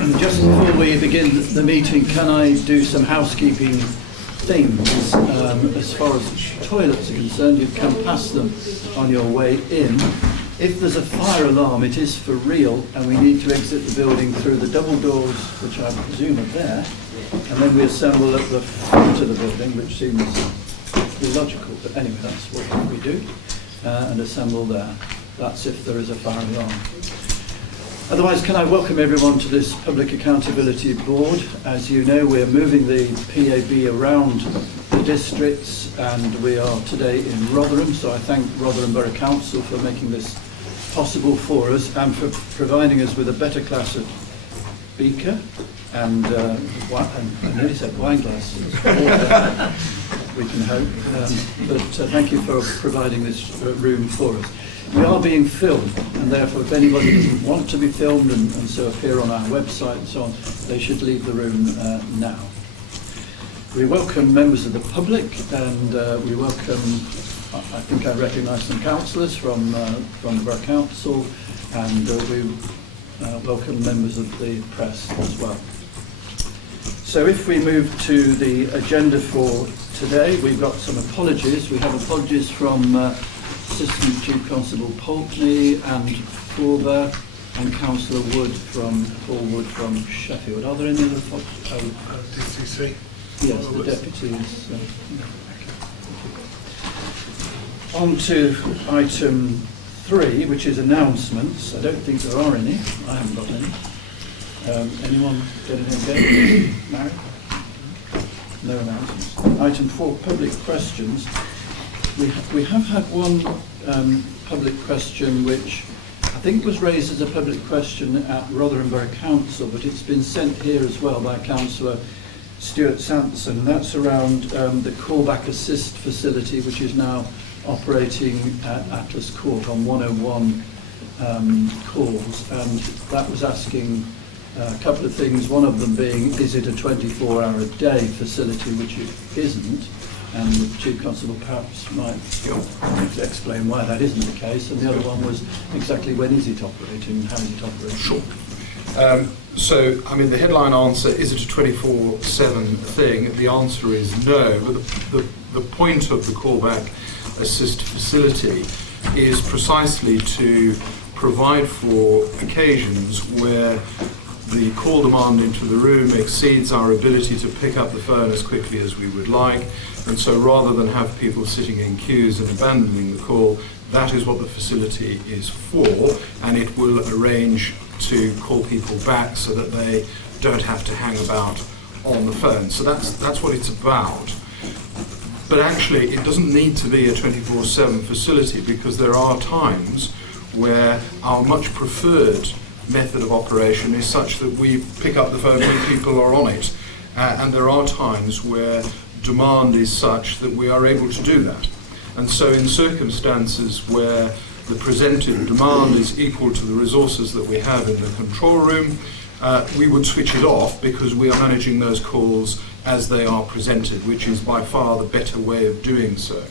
Just before we begin the meeting, can I do some housekeeping things? As far as toilets are concerned, you can pass them on your way in. If there's a fire alarm, it is for real, and we need to exit the building through the double doors, which I presume are there, and then we assemble at the front of the building, which seems illogical, but anyway, that's what we do, and assemble there. That's if there is a fire alarm. Otherwise, can I welcome everyone to this Public Accountability Board. As you know, we're moving the PAB around the districts, and we are today in Rotherham, so I thank Rotherham Borough Council for making this possible for us and for providing us with a better class of beaker and I nearly said wine glasses, water, we can hope, but thank you for providing this room for us. We are being filmed, and therefore if anybody doesn't want to be filmed and so appear on our website and so on, they should leave the room now. We welcome members of the public, and we welcome, I think I recognise some councillors from the Borough Council, and we welcome members of the press as well. So if we move to the agenda for today, we've got some apologies. We have apologies from Assistant Chief Constable Pulteney and Forber and Councillor Wood from Sheffield. Are there any other apologies? DCC? Yes, the deputies. On to item 3, which is announcements. I don't think there are any. I haven't got any. Anyone get anything again? No? No announcements. Item 4, public questions. We have had one public question which I think was raised as a public question at Rotherham Borough Council, but it's been sent here as well by Councillor Stuart Sampson. That's around the callback assist facility, which is now operating at Atlas Court on 101 calls, and that was asking a couple of things, one of them being, is it a 24-hour-a-day facility, which it isn't, and the Chief Constable perhaps might explain why that isn't the case, and the other one was exactly when is it operating, how is it operating? Sure. So, I mean, the headline answer, is it a 24/7 thing? The answer is no, but the point of the callback assist facility is precisely to provide for occasions where the call demand into the room exceeds our ability to pick up the phone as quickly as we would like, and so rather than have people sitting in queues and abandoning the call, that is what the facility is for, and it will arrange to call people back so that they don't have to hang about on the phone. So that's what it's about. But actually, it doesn't need to be a 24/7 facility, because there are times where our much preferred method of operation is such that we pick up the phone when people are on it, and there are times where demand is such that we are able to do that. And so in circumstances where the presented demand is equal to the resources that we have in the control room, we would switch it off, because we are managing those calls as they are presented, which is by far the better way of doing so.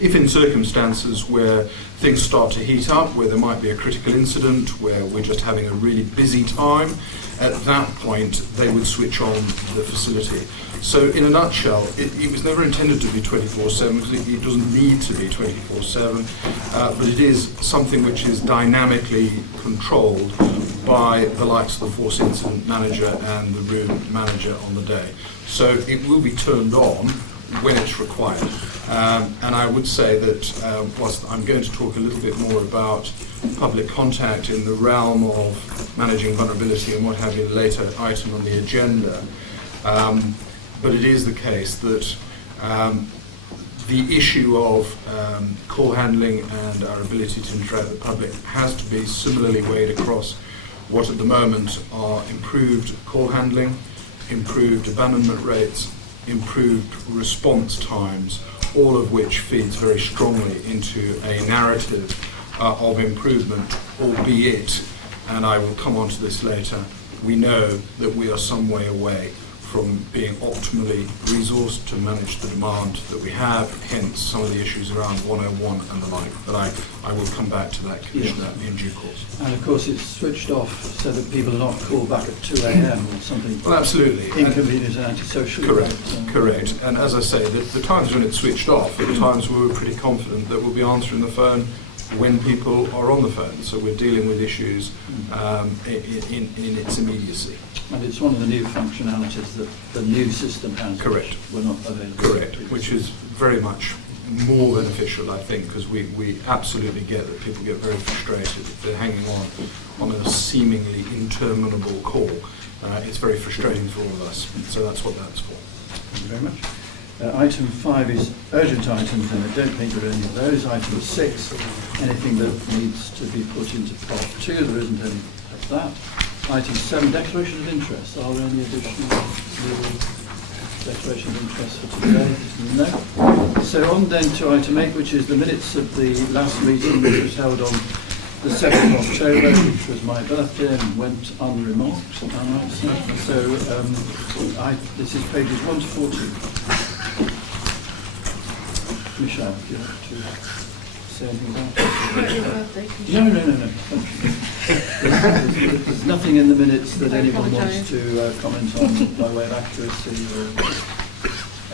If in circumstances where things start to heat up, where there might be a critical incident, where we're just having a really busy time, at that point they would switch on the facility. So in a nutshell, it was never intended to be 24/7, because it doesn't need to be 24/7, but it is something which is dynamically controlled by the likes of the force incident manager and the room manager on the day. So it will be turned on when it's required. And I would say that whilst I'm going to talk a little bit more about public contact in the realm of managing vulnerability and what have you, later item on the agenda, but it is the case that the issue of call handling and our ability to interact with the public has to be similarly weighed across what at the moment are improved call handling, improved abandonment rates, improved response times, all of which feeds very strongly into a narrative of improvement, albeit, and I will come on to this later, we know that we are some way away from being optimally resourced to manage the demand that we have, hence some of the issues around 101 and the like. But I will come back to that, Commissioner, in due course. And of course it's switched off so that people are not called back at 2 a.m. or something Well, absolutely. inconvenient and antisocial. Correct, correct. And as I say, the times when it's switched off are the times where we're pretty confident that we'll be answering the phone when people are on the phone. So we're dealing with issues in its immediacy. And it's one of the new functionalities that the new system has. Correct. Which were not available. Correct, which is very much more beneficial, I think, because we absolutely get that people get very frustrated if they're hanging on a seemingly interminable call. It's very frustrating for all of us. So that's what that's for. Thank you very much. Item 5 is urgent items, and I don't think there are any of those. Item 6, anything that needs to be put into part 2, there isn't any of that. Item 7, declaration of interest. Are there any additional declaration of interest for today? No. So on then to item 8, which is the minutes of the last meeting, which was held on the 2nd of October, which was my birthday and went unremarked, I might say. So this is pages 1 to 14. Michelle, do you want to say anything about it? No. There's nothing in the minutes that anyone wants to comment on by way of accuracy.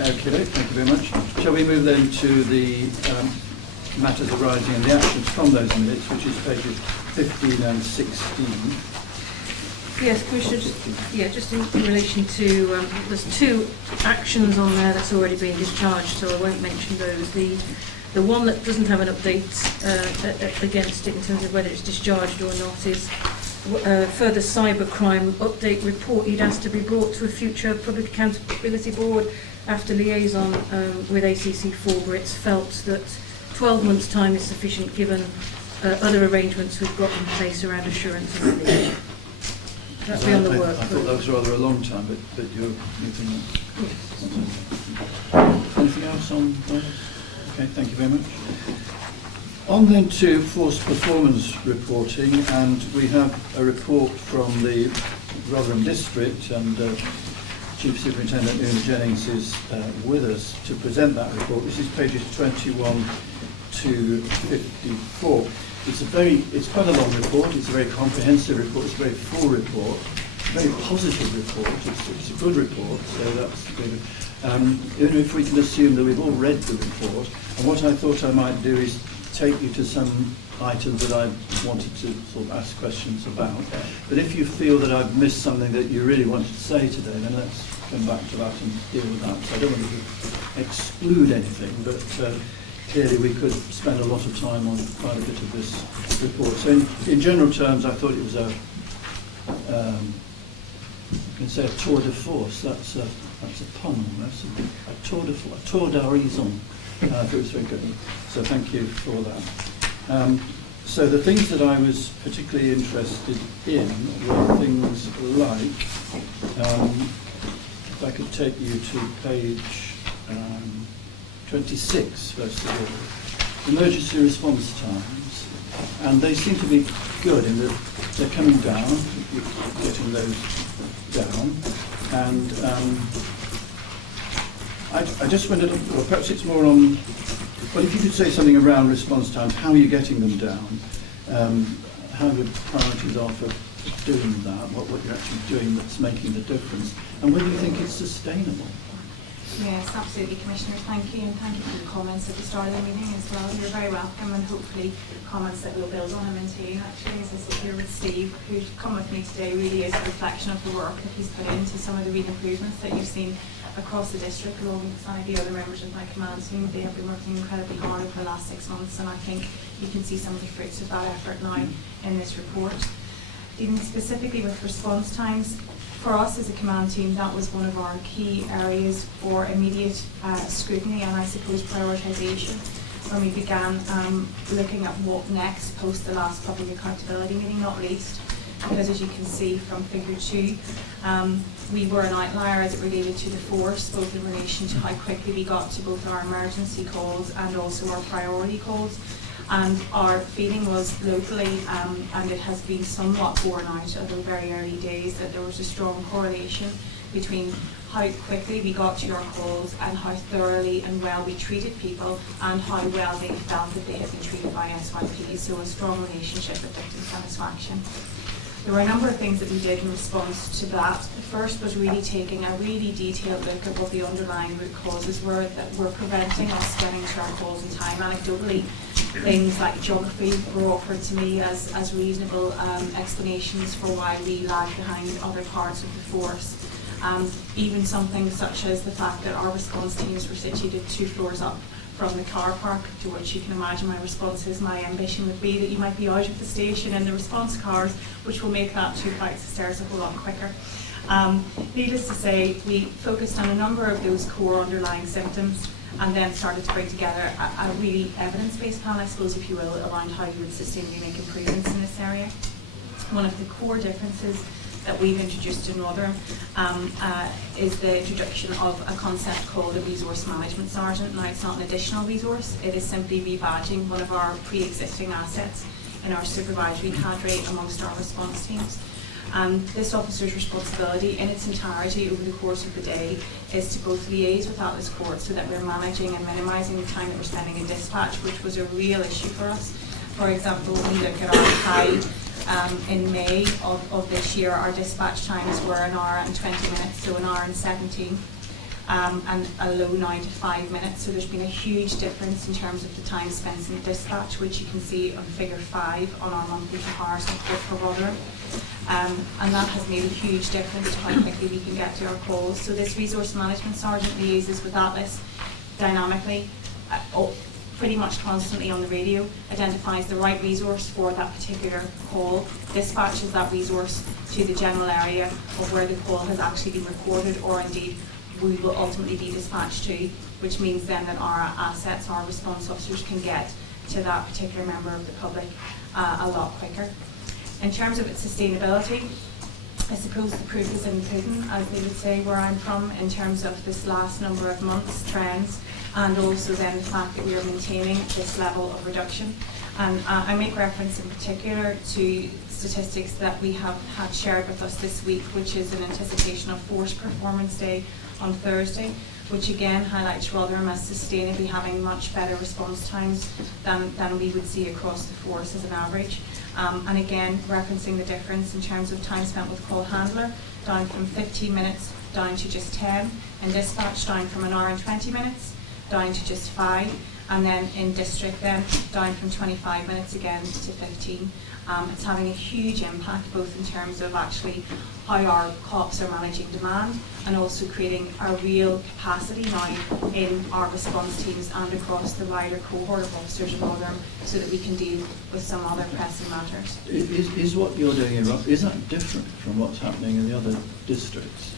Okay, thank you very much. Shall we move then to the matters arising and the actions from those minutes, which is pages 15 and 16. Yes, we should. Yeah, just in relation to there's 2 actions on there that's already been discharged, so I won't mention those. The one that doesn't have an update against it in terms of whether it's discharged or not is further cybercrime update report. You'd asked to be brought to a future Public Accountability Board after liaison with ACC4, where it's felt that 12 months' time is sufficient given other arrangements we've got in place around assurance and remediation. That's beyond the work. I thought that was rather a long time, but you're moving on. Anything else on those? Okay, thank you very much. On then to forced performance reporting, and we have a report from the Rotherham District, and Chief Superintendent Una Jennings is with us to present that report. This is pages 21 to 54. It's quite a long report. It's a very comprehensive report. It's a very full report. A very positive report. It's a good report. So that's good. Even if we can assume that we've all read the report, and what I thought I might do is take you to some items that I wanted to sort of ask questions about. But if you feel that I've missed something that you really wanted to say today, then let's come back to that and deal with that. So I don't want to exclude anything, but clearly we could spend a lot of time on quite a bit of this report. So in general terms, I thought it was you can say a tour de force. That's a pun almost. A tour de force, a tour d'horizon. It was very good. So thank you for that. So the things that I was particularly interested in were things like, if I could take you to page 26, first of all, emergency response times, and they seem to be good in that they're coming down, getting those down, and I just wondered, or perhaps it's more on, well, if you could say something around response times, how are you getting them down, how the priorities are for doing that, what you're actually doing that's making the difference, and whether you think it's sustainable. Yes, absolutely, Commissioner. Thank you, and thank you for the comments at the start of the meeting as well. You're very welcome, and hopefully comments that we'll build on and maintain. Actually, as I sit here with Steve, who's come with me today, really is a reflection of the work that he's put into some of the real improvements that you've seen across the district alongside the other members of my command team. They have been working incredibly hard over the last 6 months, and I think you can see some of the fruits of that effort now in this report. Even specifically with response times, for us as a command team, that was one of our key areas for immediate scrutiny and I suppose prioritisation when we began looking at what next post the last public accountability meeting, not least because, as you can see from figure 2, we were an outlier as it related to the force, both in relation to how quickly we got to both our emergency calls and also our priority calls. And our feeling was locally, and it has been somewhat borne out at the very early days, that there was a strong correlation between how quickly we got to our calls and how thoroughly and well we treated people and how well they felt that they had been treated by SYP. So a strong relationship with victim satisfaction. There were a number of things that we did in response to that. The first was really taking a really detailed look at what the underlying root causes were that were preventing us getting to our calls in time. Anecdotally, things like geography were offered to me as reasonable explanations for why we lag behind other parts of the force. Even something such as the fact that our response teams were situated 2 floors up from the car park, to which you can imagine my response is my ambition would be that you might be out of the station in the response cars, which will make that 2 flights of stairs a whole lot quicker. Needless to say, we focused on a number of those core underlying symptoms and then started to bring together a really evidence-based plan, I suppose, if you will, around how you would sustainably make improvements in this area. One of the core differences that we've introduced in Rotherham is the introduction of a concept called a resource management sergeant. Now, it's not an additional resource, it is simply rebadging one of our pre-existing assets in our supervisory cadre amongst our response teams. This officer's responsibility in its entirety over the course of the day is to both liaise with Atlas Court so that we're managing and minimising the time that we're spending in dispatch, which was a real issue for us. For example, when we look at our high in May of this year, our dispatch times were 1 hour and 20 minutes, so 1 hour and 17, and a low now to 5 minutes. So there's been a huge difference in terms of the time spent in dispatch, which you can see on figure 5 on our monthly comparison report for Rotherham. And that has made a huge difference to how quickly we can get to our calls. So this resource management sergeant liaises with Atlas dynamically, pretty much constantly on the radio, identifies the right resource for that particular call, dispatches that resource to the general area of where the call has actually been recorded, or indeed we will ultimately be dispatched to, which means then that our assets, our response officers can get to that particular member of the public a lot quicker. In terms of its sustainability, I suppose the proof is in the pudding, as they would say where I'm from, in terms of this last number of months' trends, and also then the fact that we are maintaining this level of reduction. And I make reference in particular to statistics that we have had shared with us this week, which is in anticipation of Force Performance Day on Thursday, which again highlights Rotherham as sustainably having much better response times than we would see across the force as an average. And again, referencing the difference in terms of time spent with call handler, down from 15 minutes down to just 10, and dispatch down from 1 hour and 20 minutes down to just 5, and then in district then down from 25 minutes again to 15. It's having a huge impact both in terms of actually how our cops are managing demand and also creating a real capacity now in our response teams and across the wider cohort of officers in Rotherham so that we can deal with some other pressing matters. Is what you're doing in Rotherham, is that different from what's happening in the other districts?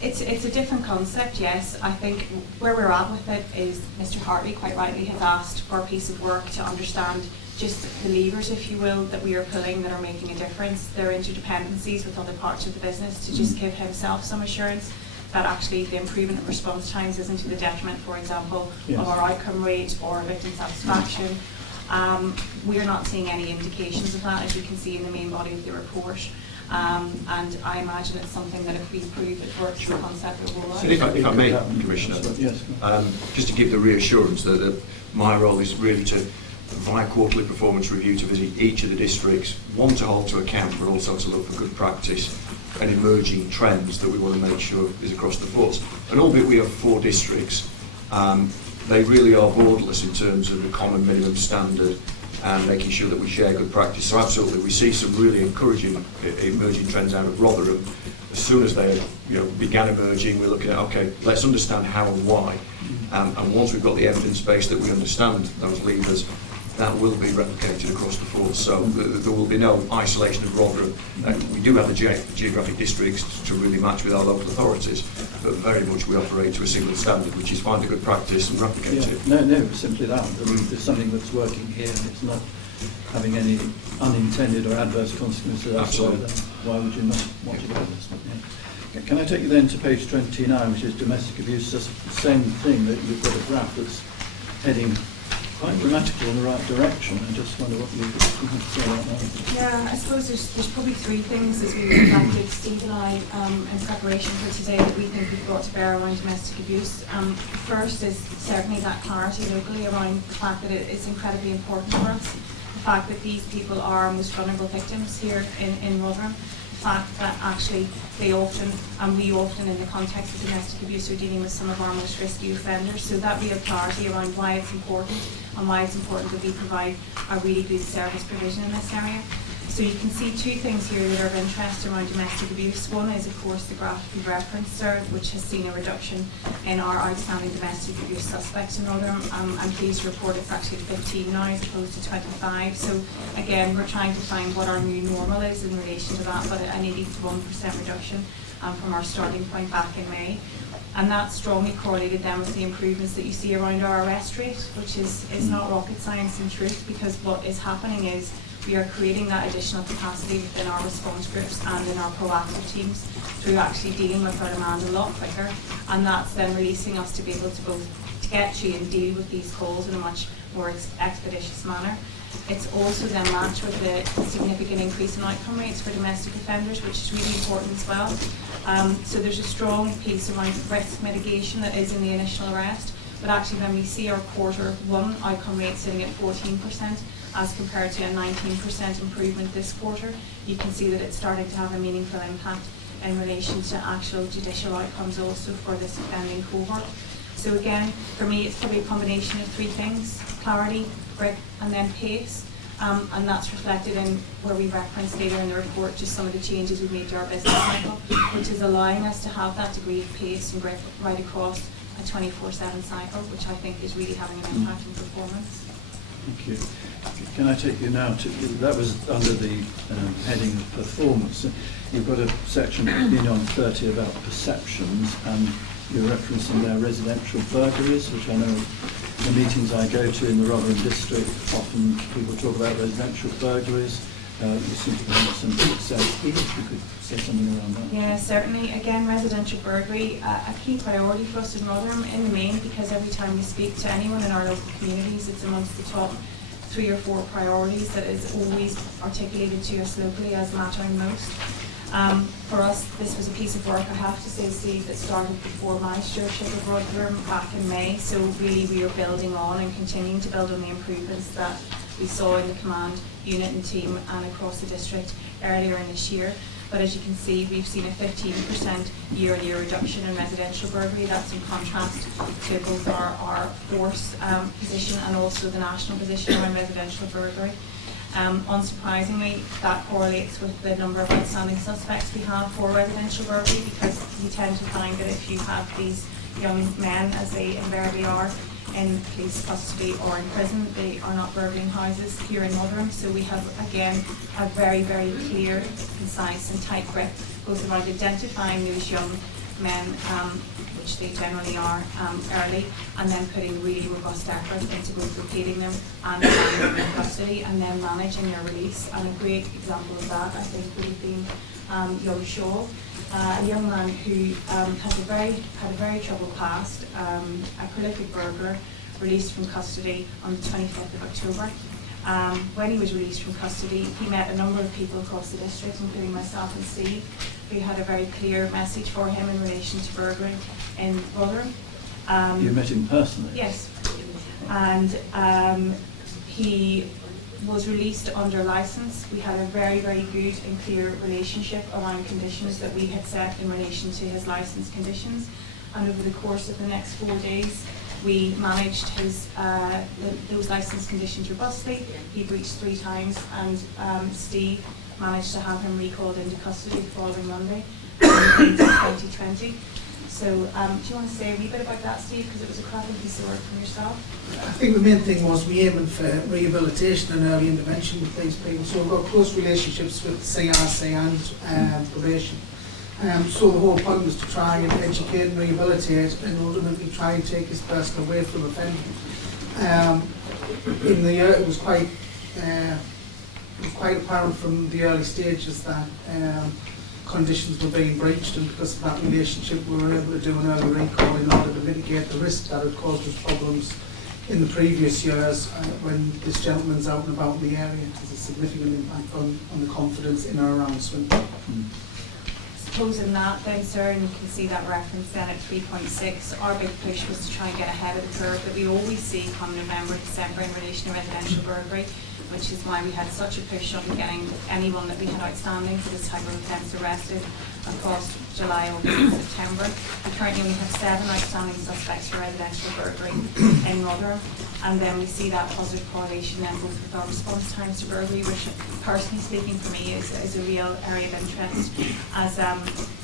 It's a different concept, yes. I think where we're at with it is Mr. Hartley quite rightly has asked for a piece of work to understand just the levers, if you will, that we are pulling that are making a difference, their interdependencies with other parts of the business, to just give himself some assurance that actually the improvement of response times isn't to the detriment, for example, yes, of our outcome rate or victim satisfaction. We are not seeing any indications of that, as you can see in the main body of the report. And I imagine it's something that if we prove it works, the concept will roll out. So if I may, Commissioner, yes, just to give the reassurance that my role is really to, via quarterly performance review, to visit each of the districts, one, to hold to account, but also to look for good practice and emerging trends that we want to make sure is across the force. And albeit we have 4 districts, they really are borderless in terms of the common minimum standard and making sure that we share good practice. So absolutely, we see some really encouraging emerging trends out of Rotherham. As soon as they began emerging, we're looking at, okay, let's understand how and why. And once we've got the evidence base that we understand those levers, that will be replicated across the force. So there will be no isolation of Rotherham. We do have the geographic districts to really match with our local authorities, but very much we operate to a single standard, which is find a good practice and replicate it. No, simply that. There's something that's working here and it's not having any unintended or adverse consequences elsewhere. Why would you not want to do this? Yeah. Can I take you then to page 29, which is domestic abuse? Just the same thing, that you've got a graph that's heading quite dramatically in the right direction. I just wonder what you have to say about that. Yeah, I suppose there's probably three things as we reflected, Steve and I, in preparation for today that we think we've brought to bear around domestic abuse. First is certainly that clarity locally around the fact that it's incredibly important for us. The fact that these people are our most vulnerable victims here in Rotherham. The fact that actually they often, and we often in the context of domestic abuse, are dealing with some of our most risky offenders. So that real clarity around why it's important and why it's important that we provide a really good service provision in this area. So you can see two things here that are of interest around domestic abuse. One is, of course, the graph we referenced there, which has seen a reduction in our outstanding domestic abuse suspects in Rotherham. I'm pleased to report it's actually at 15 now as opposed to 25. So again, we're trying to find what our new normal is in relation to that, but an 81% reduction from our starting point back in May. And that's strongly correlated then with the improvements that you see around our arrest rate, which is not rocket science in truth, because what is happening is we are creating that additional capacity within our response groups and in our proactive teams through actually dealing with our demand a lot quicker, and that's then releasing us to be able to both to get to and deal with these calls in a much more expeditious manner. It's also then matched with a significant increase in outcome rates for domestic offenders, which is really important as well. So there's a strong piece around risk mitigation that is in the initial arrest, but actually when we see our Q1 outcome rate sitting at 14% as compared to a 19% improvement this quarter, you can see that it's starting to have a meaningful impact in relation to actual judicial outcomes also for this offending cohort. So again, for me, it's probably a combination of three things: clarity, grip, and then pace. And that's reflected in where we reference later in the report just some of the changes we've made to our business cycle, which is allowing us to have that degree of pace and grip right across a 24/7 cycle, which I think is really having an impact on performance. Thank you. Can I take you now to, that was under the heading of performance. You've got a section in on 30 about perceptions, and you're referencing there residential burglaries, which I know the meetings I go to in the Rotherham district, often people talk about residential burglaries. You seem to have some success here. If you could say something around that. Yeah, certainly. Again, residential burglary, a key priority for us in Rotherham in the main, because every time we speak to anyone in our local communities, it's amongst the top 3 or 4 priorities that is always articulated to us locally as mattering most. For us, this was a piece of work, I have to say, Steve, that started before my stewardship of Rotherham back in May. So really we are building on and continuing to build on the improvements that we saw in the command unit and team and across the district earlier in this year. But as you can see, we've seen a 15% year-on-year reduction in residential burglary. That's in contrast to both our force position and also the national position around residential burglary. Unsurprisingly, that correlates with the number of outstanding suspects we have for residential burglary, because you tend to find that if you have these young men, as they invariably are, in police custody or in prison, they are not burgling houses here in Rotherham. So we have, again, a very, very clear, concise and tight grip, both around identifying those young men, which they generally are early, and then putting really robust effort into both locating them and getting them in custody, and then managing their release. And a great example of that, I think, would have been young Shaw, a young man who had a very troubled past, a prolific burglar, released from custody on the 25th of October. When he was released from custody, he met a number of people across the district, including myself and Steve, who had a very clear message for him in relation to burglary in Rotherham. You met him personally? Yes. And he was released under licence. We had a very, very good and clear relationship around conditions that we had set in relation to his licence conditions. And over the course of the next 4 days, we managed his those licence conditions robustly. He breached 3 times, and Steve managed to have him recalled into custody the following Monday in 2020. So do you want to say a wee bit about that, Steve, because it was a cracking piece of work from yourself? I think the main thing was we aiming for rehabilitation and early intervention with these people. So we've got close relationships with CRC and probation. So the whole point was to try and educate and rehabilitate and ultimately try and take this person away from offending. In the year, it was quite apparent from the early stages that conditions were being breached, and because of that relationship we were able to do an early recall in order to mitigate the risk that it caused us problems in the previous years when this gentleman's out and about in the area. It has a significant impact on the confidence in or around Swindon. Suppose in that then, sir, and you can see that reference then at 3.6, our big push was to try and get ahead of the curve that we always see come November, December in relation to residential burglary, which is why we had such a push on getting anyone that we had outstanding for this type of offence arrested across July, August and September. We currently only have 7 outstanding suspects for residential burglary in Rotherham, and then we see that positive correlation then both with our response times to burglary, which personally speaking for me is a real area of interest. As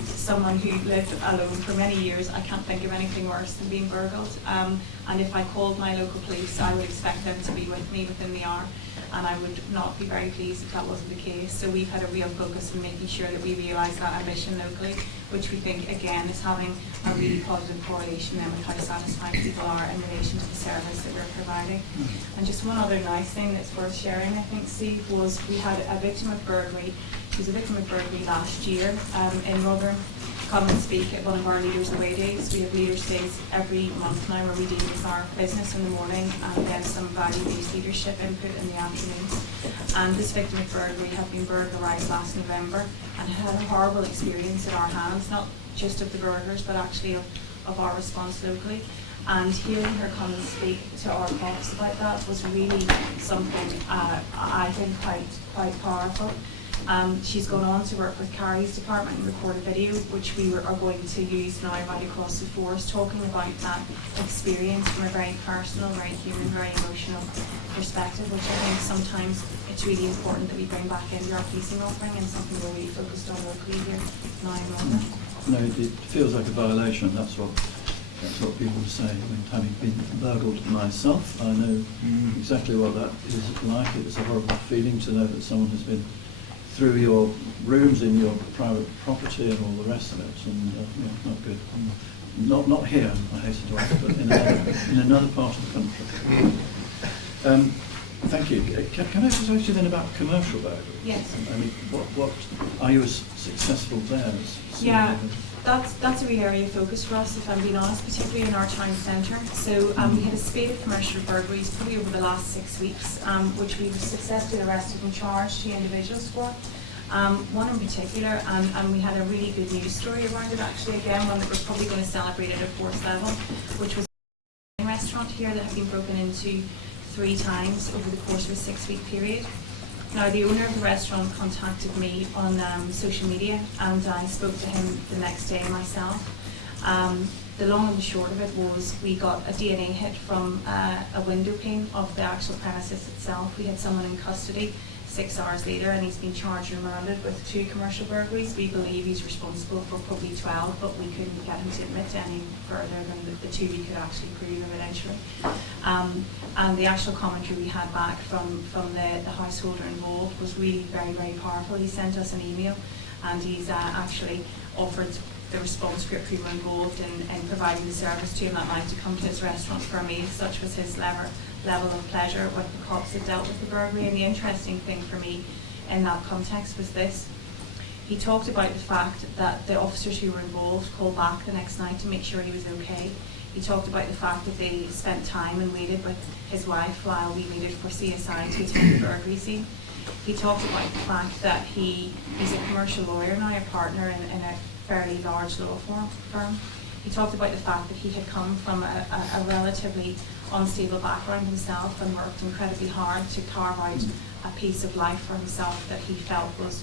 someone who lived alone for many years, I can't think of anything worse than being burgled, and if I called my local police, I would expect them to be with me within the hour, and I would not be very pleased if that wasn't the case. So we've had a real focus on making sure that we realise that ambition locally, which we think again is having a really positive correlation then with how satisfied people are in relation to the service that we're providing. And just one other nice thing that's worth sharing, I think, Steve, was we had a victim of burglary. She was a victim of burglary last year in Rotherham. Come and speak at one of our Leaders Away days. We have Leaders Days every month now where we deal with our business in the morning and then some value-based leadership input in the afternoon. And this victim of burglary had been burglarised last November and had a horrible experience at our hands, not just of the burglars but actually of our response locally. And hearing her come and speak to our cause about that was really something I think quite powerful. She's gone on to work with Carrie's department and record a video which we are going to use now right across the force, talking about that experience from a very personal, very human, very emotional perspective, which I think sometimes it's really important that we bring back into our policing offering and something we're really focused on locally here now in London. No, it feels like a violation. That's what people say. I mean, having been burgled myself, I know exactly what that is like. It's a horrible feeling to know that someone has been through your rooms in your private property and all the rest of it, and yeah, not good. Not here, I hasten to add, but in another part of the country. Thank you. Can I just ask you then about commercial burglary? Yes. I mean, what are you as successful there? Yeah, that's a real area of focus for us, if I'm being honest, particularly in our town centre. So we had a spate of commercial burglaries probably over the last 6 weeks, which we've successfully arrested and charged 2 individuals for. One in particular, and we had a really good news story around it actually, again, one that we're probably going to celebrate at a 4th level, which was a restaurant here that had been broken into 3 times over the course of a 6-week period. Now, the owner of the restaurant contacted me on social media, and I spoke to him the next day myself. The long and the short of it was we got a DNA hit from a window pane of the actual premises itself. We had someone in custody 6 hours later, and he's been charged and remanded with 2 commercial burglaries. We believe he's responsible for probably 12, but we couldn't get him to admit to any further than the 2 we could actually prove eventually. And the actual commentary we had back from the householder involved was really very, very powerful. He sent us an email, and he's actually offered the response script we were involved in providing the service to him that night to come to his restaurant for a meal. Such was his level of pleasure with the cops that dealt with the burglary. And the interesting thing for me in that context was this. He talked about the fact that the officers who were involved called back the next night to make sure he was okay. He talked about the fact that they spent time and waited with his wife while we waited for CSI to attend the burglary scene. He talked about the fact that he's a commercial lawyer now, a partner in a fairly large law firm. He talked about the fact that he had come from a relatively unstable background himself and worked incredibly hard to carve out a piece of life for himself that he felt was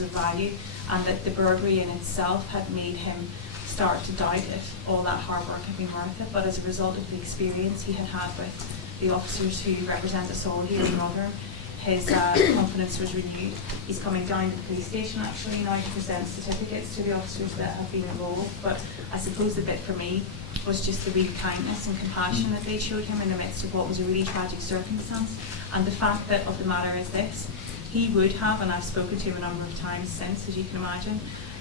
of value, and that the burglary in itself had made him start to doubt if all that hard work had been worth it. But as a result of the experience he had had with the officers who represent us all here in Rotherham, his confidence was renewed. He's coming down to the police station actually now to present certificates to the officers that have been involved. But I suppose the bit for me was just the real kindness and compassion that they showed him in the midst of what was a really tragic circumstance. And the fact that of the matter is this, he would have, and I've spoken to him a number of times since, as you can imagine,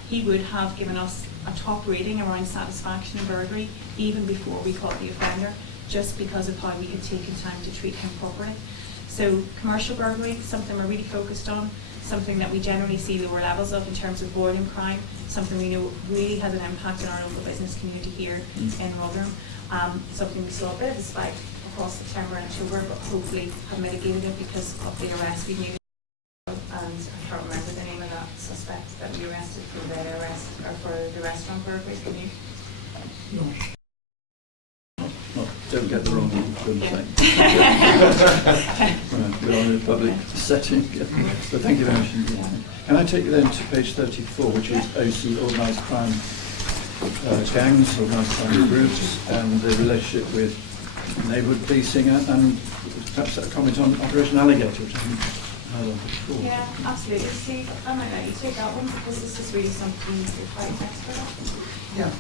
he would have given us a top rating around satisfaction in burglary even before we caught the offender, just because of how we had taken time to treat him properly. So commercial burglary, something we're really focused on, something that we generally see lower levels of in terms of volume crime, something we know really has an impact on our local business community here in Rotherham. Something we saw a bit of a spike of across September and October, but hopefully have mitigated it because of the arrest we knew. And I can't remember the name of that suspect that we arrested for the arrest, or for the restaurant burglary. Can you? No. Not, don't get the wrong thing. We're on a public setting. But thank you very much indeed. Can I take you then to page 34, which is OC, organised crime gangs, organised crime groups, and the relationship with neighbourhood policing, and perhaps a comment on Operation Alligator, which I haven't heard of before. Yeah, absolutely. Steve, I might let you take that one because this is really something you're quite an expert at. Yeah,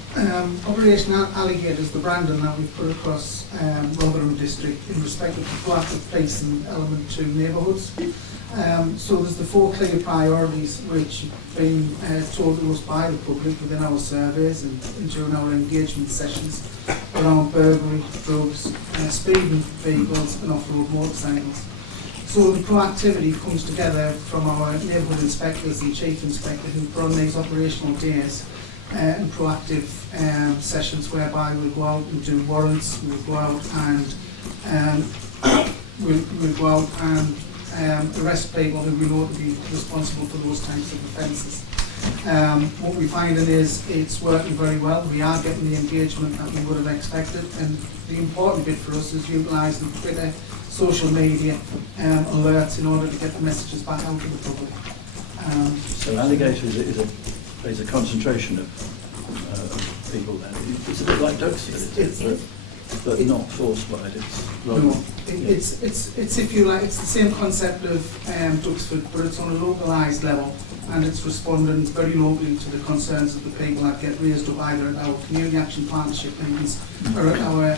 Operation Alligator is the branding that we've put across Rotherham District in respect of the proactive policing element to neighbourhoods. So there's the 4 clear priorities which have been told to us by the public within our surveys and during our engagement sessions around burglary, drugs, speeding vehicles and off-road motorcycles. So the proactivity comes together from our neighbourhood inspectors and chief inspector who run these operational days and proactive sessions whereby we'll go out and do warrants, we'll go out and we'll go out and arrest people who we know to be responsible for those types of offences. What we're finding is it's working very well. We are getting the engagement that we would have expected, and the important bit for us is utilising Twitter, social media alerts in order to get the messages back out to the public. So Alligator is a concentration of people there. It's a bit like Duxford, but not forced by it. It's if you like, it's the same concept of Duxford, but it's on a localised level, and it's responding very locally to the concerns of the people that get raised up either at our community action partnership meetings or at our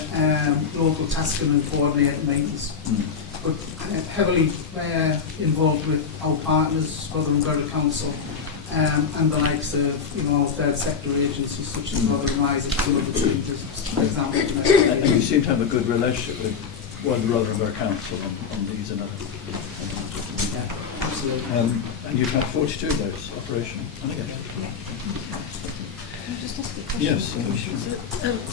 local tasking and coordinating meetings. But heavily involved with our partners, Rotherham Borough Council, and the likes of our third sector agencies such as Rotherham Rise and some of the teams, for example. And you seem to have a good relationship with the Rotherham Borough Council on these and other. Yeah, absolutely. And you've had 42 of those operational. Can I just ask a question? Yes.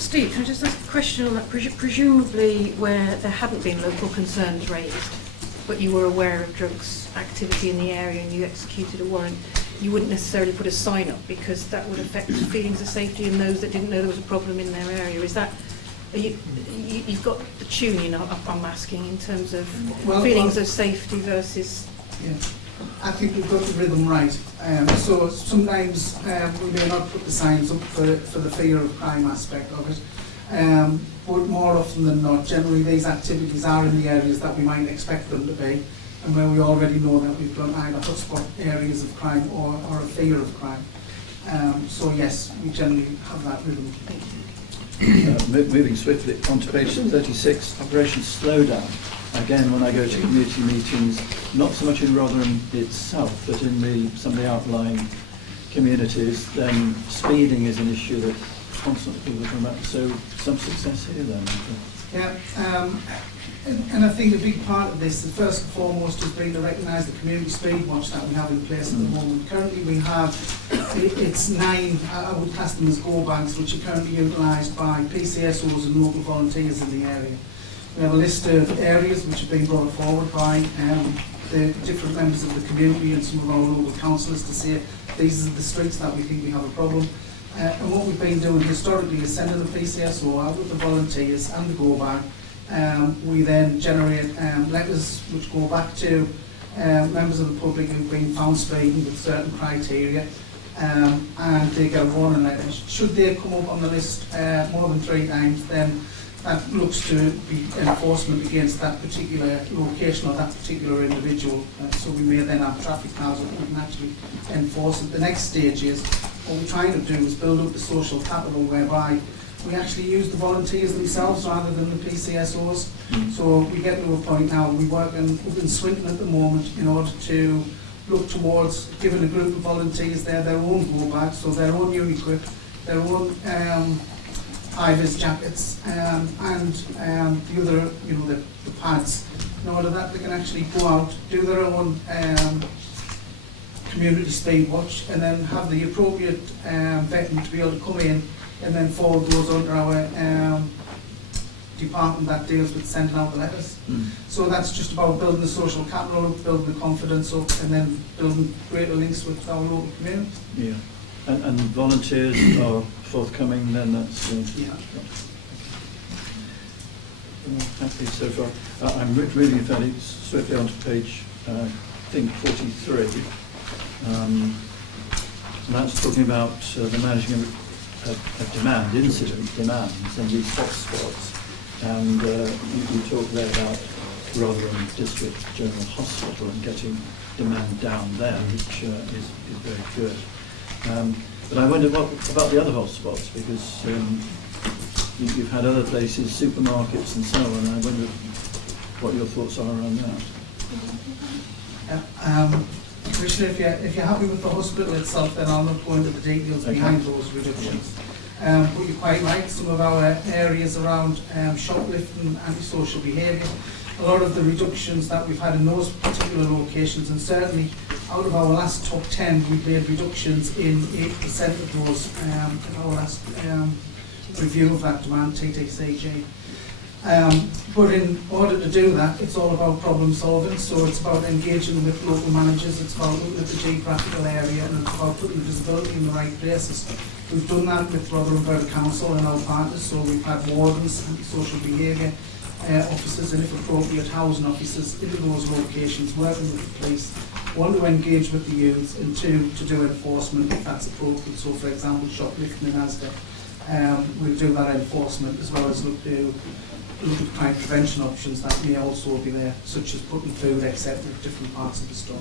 Steve, can I just ask a question on that? Presumably where there hadn't been local concerns raised, but you were aware of drugs activity in the area and you executed a warrant, you wouldn't necessarily put a sign up because that would affect feelings of safety in those that didn't know there was a problem in their area. Is that, you've got the tuning up, I'm asking, in terms of feelings of safety versus... Yeah. I think we've got the rhythm right. So sometimes we may not put the signs up for the fear of crime aspect of it, but more often than not, generally these activities are in the areas that we might expect them to be, and where we already know that we've got either hotspot areas of crime or a fear of crime. So yes, we generally have that rhythm. Moving swiftly on to page 36, Operation Slowdown. Again, when I go to community meetings, not so much in Rotherham itself, but in some of the outlying communities, then speeding is an issue that constantly people come back. So some success here then. Yeah, and I think a big part of this, first and foremost, has been to recognise the community speed watch that we have in place at the moment. Currently we have, it's 9, I would class them as go bags, which are currently utilised by PCSOs and local volunteers in the area. We have a list of areas which have been brought forward by the different members of the community and some of our local councillors to say these are the streets that we think we have a problem. And what we've been doing historically is sending the PCSO out with the volunteers and the go bag. We then generate letters which go back to members of the public who've been found speeding with certain criteria, and they get a warning letter. Should they come up on the list more than 3 times, then that looks to be enforcement against that particular location or that particular individual. So we may then have traffic cars that we can actually enforce it. The next stage is, what we're trying to do is build up the social capital whereby we actually use the volunteers themselves rather than the PCSOs. So we get to a point now, we work in Swinton at the moment in order to look towards giving a group of volunteers their own go bags, so their own Uniquip, their own high-vis jackets, and the other, the pads, in order that they can actually go out, do their own community speed watch, and then have the appropriate vetting to be able to come in and then forward those under our department that deals with sending out the letters. So that's just about building the social capital, building the confidence up, and then building greater links with our local community. Yeah. And volunteers are forthcoming, then that's... Yeah. Happy so far. I'm moving fairly swiftly onto page, I think, 43. And that's talking about the managing of demand, incident demands in these hotspots. And you talk there about Rotherham District General Hospital and getting demand down there, which is very good. But I wonder what about the other hotspots, because you've had other places, supermarkets and so on. I wonder what your thoughts are around that. Commissioner, if you're happy with the hospital itself, then I'll not go into the details behind those reductions. But you're quite right, some of our areas around shoplifting and antisocial behaviour, a lot of the reductions that we've had in those particular locations, and certainly out of our last top 10, we've made reductions in 8% of those in our last review of that demand, TTCG. But in order to do that, it's all about problem solving, so it's about engaging with local managers, it's about looking at the geographical area, and it's about putting visibility in the right places. We've done that with Rotherham Borough Council and our partners, so we've had wardens, anti-social behaviour officers, and if appropriate, housing officers into those locations, working with the police, one, to engage with the youths, and two, to do enforcement if that's appropriate. So, for example, shoplifting in Asda, we'll do that enforcement, as well as look at crime prevention options that may also be there, such as putting food, etc., in different parts of the store.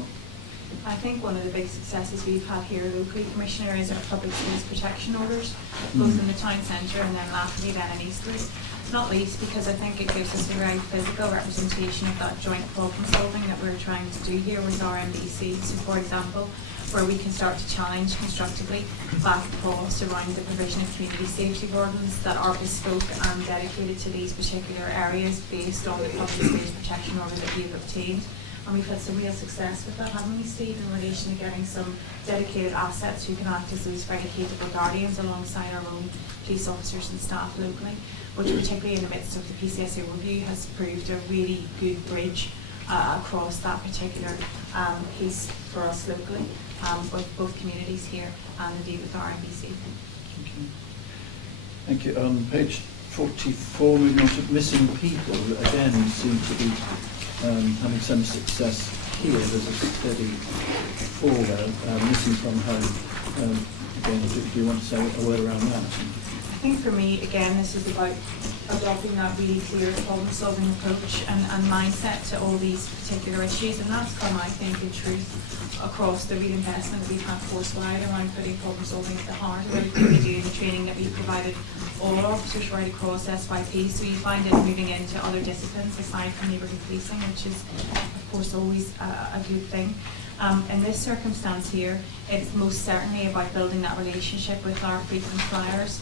I think one of the big successes we've had here locally, Commissioner, is our public space protection orders, both in the town centre and then latterly then in Eastleigh. Not least because I think it gives us a very physical representation of that joint problem solving that we're trying to do here with our MDC. So, for example, where we can start to challenge constructively back across around the provision of community safety wardens that are bespoke and dedicated to these particular areas based on the public space protection order that we've obtained. And we've had some real success with that, haven't we, Steve, in relation to getting some dedicated assets who can act as those very capable guardians alongside our own police officers and staff locally, which particularly in the midst of the PCSA review has proved a really good bridge across that particular piece for us locally, with both communities here and indeed with our MBC. Thank you. On page 44, moving on to missing people, again seem to be having some success here. There's a steady fall there, missing from home. Again, do you want to say a word around that? I think for me, again, this is about adopting that really clear problem-solving approach and mindset to all these particular issues, and that's come, I think, in truth, across the real investment that we've had force-wide around putting problem-solving at the heart of everything we do, the training that we've provided all our officers right across SYP, so you find it moving into other disciplines aside from neighbourhood policing, which is, of course, always a good thing. In this circumstance here, it's most certainly about building that relationship with our frequent flyers,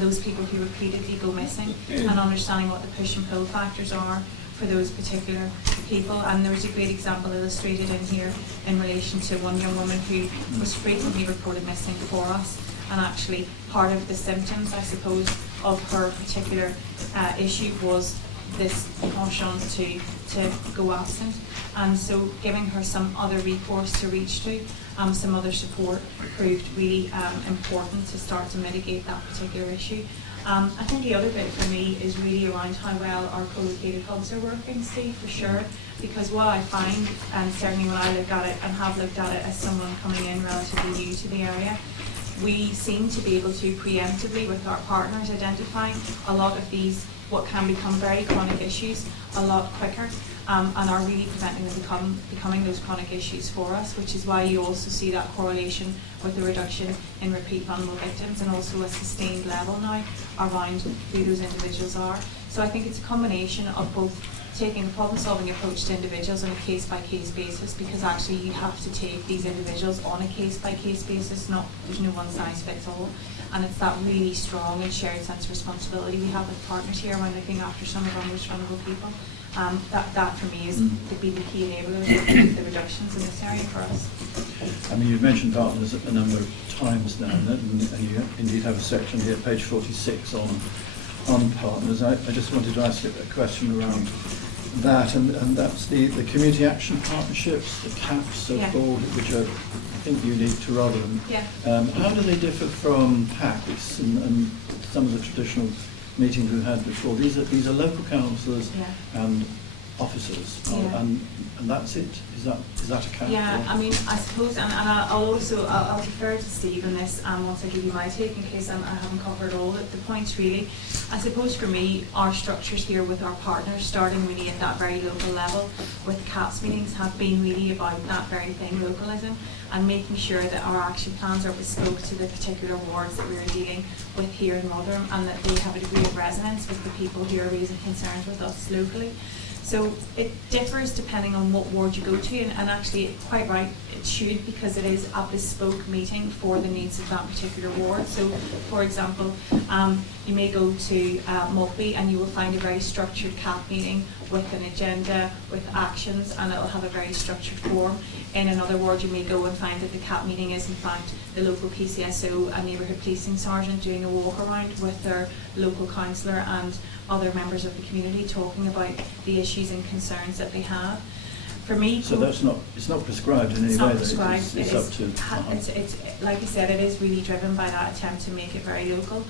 those people who repeatedly go missing, and understanding what the push and pull factors are for those particular people. And there was a great example illustrated in here in relation to one young woman who was frequently reported missing for us, and actually part of the symptoms, I suppose, of her particular issue was this penchant to go absent, and so giving her some other recourse to reach to, some other support proved really important to start to mitigate that particular issue. I think the other bit for me is really around how well our co-located hubs are working, Steve, for sure, because what I find, and certainly when I look at it and have looked at it as someone coming in relatively new to the area, we seem to be able to preemptively with our partners identify a lot of these what can become very chronic issues a lot quicker, and are really preventing them becoming those chronic issues for us, which is why you also see that correlation with the reduction in repeat vulnerable victims and also a sustained level now around who those individuals are. So I think it's a combination of both taking a problem-solving approach to individuals on a case-by-case basis, because actually you have to take these individuals on a case-by-case basis, there's no one-size-fits-all, and it's that really strong and shared sense of responsibility we have with partners here when looking after some of our most vulnerable people. That for me would be the key enabler of the reductions in this area for us. I mean, you've mentioned partners a number of times now, and you indeed have a section here, page 46, on on partners, I just wanted to ask a question around that, and that's the community action partnerships, the CAPs, so-called, which are, I think, unique to Rotherham. Yeah. How do they differ from PACs and some of the traditional meetings we've had before? These are local councillors and officers, and that's it. Is that a CAP? Yeah, I mean, I suppose, and I'll defer to Steve on this once I give you my take, in case I haven't covered all the points really. I suppose for me, our structures here with our partners, starting really at that very local level with CAPS meetings, have been really about that very thing, localism, and making sure that our action plans are bespoke to the particular wards that we're dealing with here in Rotherham, and that they have a degree of resonance with the people who are raising concerns with us locally. So it differs depending on what ward you go to, and actually, quite right, it should, because it is a bespoke meeting for the needs of that particular ward. So, for example, you may go to Maltby and you will find a very structured CAP meeting with an agenda, with actions, and it will have a very structured form. In another ward you may go and find that the CAP meeting is in fact the local PCSO and neighbourhood policing sergeant doing a walk around with their local councillor and other members of the community talking about the issues and concerns that they have. For me, so it's not prescribed in any way. It's not prescribed. It's up to. It's like I said, it is really driven by that attempt to make it very local.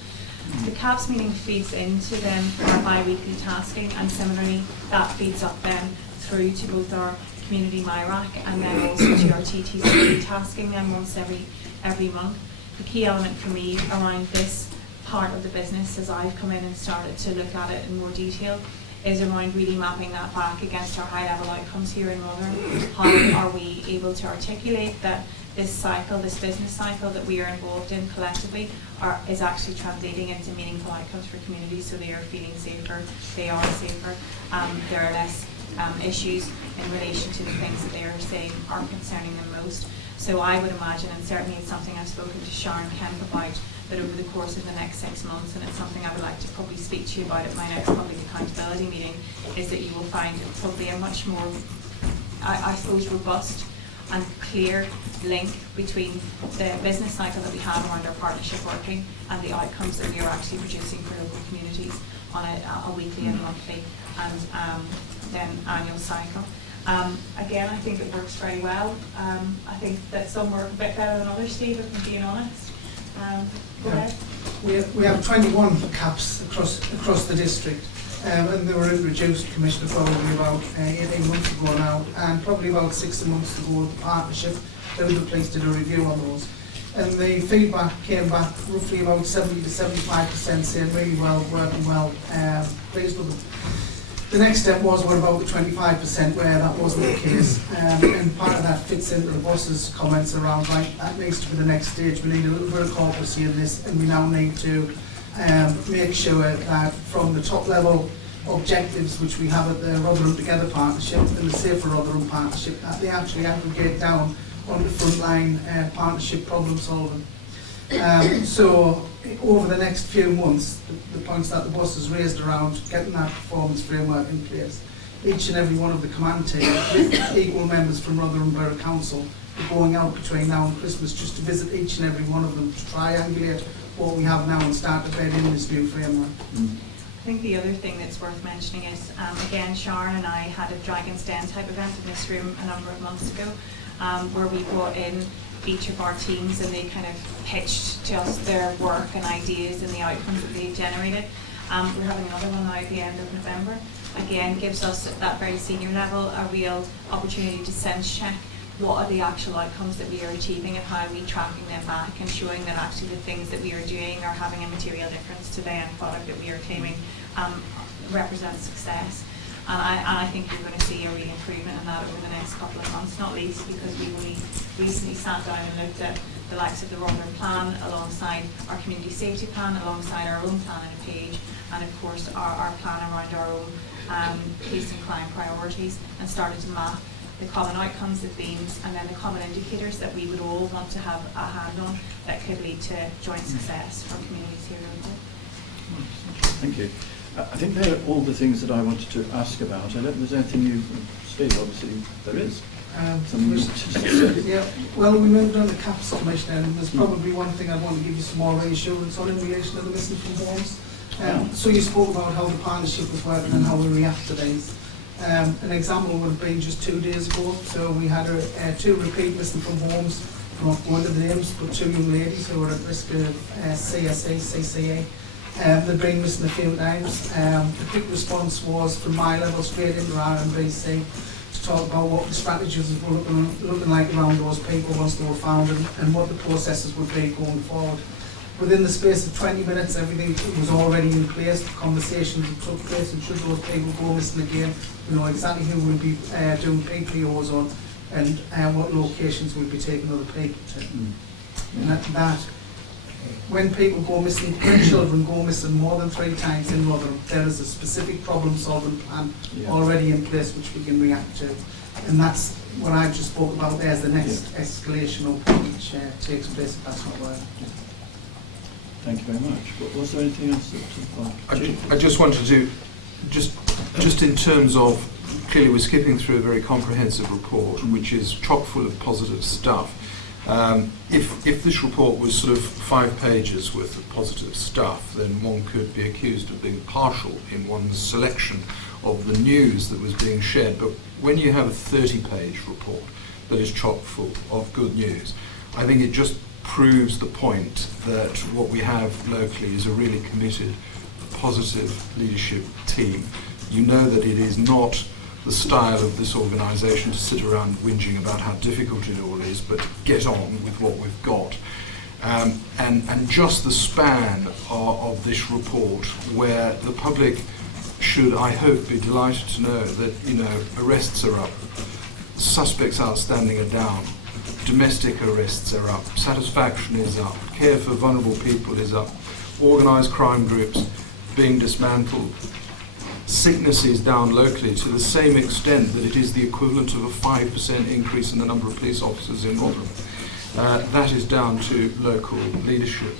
The CAPS meeting feeds into then our bi-weekly tasking, and similarly that feeds up then through to both our community MyRac and then also to our TTC tasking then once every month. The key element for me around this part of the business, as I've come in and started to look at it in more detail, is around really mapping that back against our high level outcomes here in Rotherham. How are we able to articulate that this cycle, this business cycle that we are involved in collectively is actually translating into meaningful outcomes for communities, so they are feeling safer, they are safer, there are less issues in relation to the things that they are saying are concerning them most. So I would imagine, and certainly it's something I've spoken to Sharon Kemp about, that over the course of the next 6 months, and it's something I would like to probably speak to you about at my next public accountability meeting, is that you will find probably a much more, I suppose, robust and clear link between the business cycle that we have around our partnership working and the outcomes that we are actually producing for local communities on a weekly and monthly and then annual cycle. Again, I think it works very well. I think that some work a bit better than others, Steve, if I'm being honest. Go ahead. We have 21 CAPs across the district, and they were introduced, Commissioner, probably about 18 months ago now, and probably about 6 months ago the partnership, the police did a review on those. And the feedback came back roughly about 70 to 75% saying really well, working well, pleased with them. The next step was what about the 25% where that wasn't the case, and part of that fits into the boss's comments around, right, that needs to be the next stage. We need a little bit of corporacy in this, and we now need to make sure that from the top level objectives which we have at the Rotherham Together Partnership and the Safer Rotherham Partnership, that they actually aggregate down on the frontline partnership problem solving. So over the next few months, the points that the boss has raised around getting that performance framework in place, each and every one of the command team with equal members from Rotherham Borough Council are going out between now and Christmas just to visit each and every one of them to triangulate what we have now and start to bed in this new framework. I think the other thing that's worth mentioning is, again, Sharon and I had a Dragon's Den type event in this room a number of months ago, where we brought in each of our teams and they kind of pitched to us their work and ideas and the outcomes that they've generated. We're having another one now at the end of November. Again, gives us at that very senior level a real opportunity to sense check what are the actual outcomes that we are achieving and how are we tracking them back and showing that actually the things that we are doing are having a material difference to the end product that we are claiming represents success. And I think you're going to see a real improvement in that over the next couple of months, not least because we only recently sat down and looked at the likes of the Rotherham Plan alongside our Community Safety Plan, alongside our own plan in a page, and of course our plan around our own police and crime priorities, and started to map the common outcomes, the themes, and then the common indicators that we would all want to have a hand on that could lead to joint success for communities here locally. Thank you. I think they're all the things that I wanted to ask about. I don't know if there's anything you, Steve, obviously there is. Yeah, well, we moved on to CAPS, Commissioner, and there's probably one thing I want to give you some more reassurance on in relation to the missing from homes. So you spoke about how the partnership was working and how we react to things. An example would have been just 2 days ago. So we had 2 repeat missing from homes. From one of the names, but 2 young ladies who were at risk of CCA. They've been missing a few times. The quick response was from my level straight into RMBC to talk about what the strategies were looking like around those people once they were found and what the processes would be going forward. Within the space of 20 minutes, everything was already in place. The conversations that took place, and should those people go missing again, we know exactly who we'll be doing PPOs on and what locations we'll be taking other people to. And that when people go missing, when children go missing more than 3 times in Rotherham, there is a specific problem-solving plan already in place which we can react to. And that's what I just spoke about. There's the next escalation of which takes place if that's not working. Thank you very much. Was there anything else that I just wanted to, just in terms of, clearly we're skipping through a very comprehensive report which is chock full of positive stuff. If this report was sort of 5 pages worth of positive stuff, then one could be accused of being partial in one's selection of the news that was being shared. But when you have a 30-page report that is chock full of good news, I think it just proves the point that what we have locally is a really committed, positive leadership team. You know that it is not the style of this organisation to sit around whinging about how difficult it all is, but get on with what we've got. And just the span of this report, where the public should, I hope, be delighted to know that, you know, arrests are up, suspects outstanding are down, domestic arrests are up, satisfaction is up, care for vulnerable people is up, organised crime groups being dismantled. Sickness is down locally to the same extent that it is the equivalent of a 5% increase in the number of police officers in Rotherham. That is down to local leadership.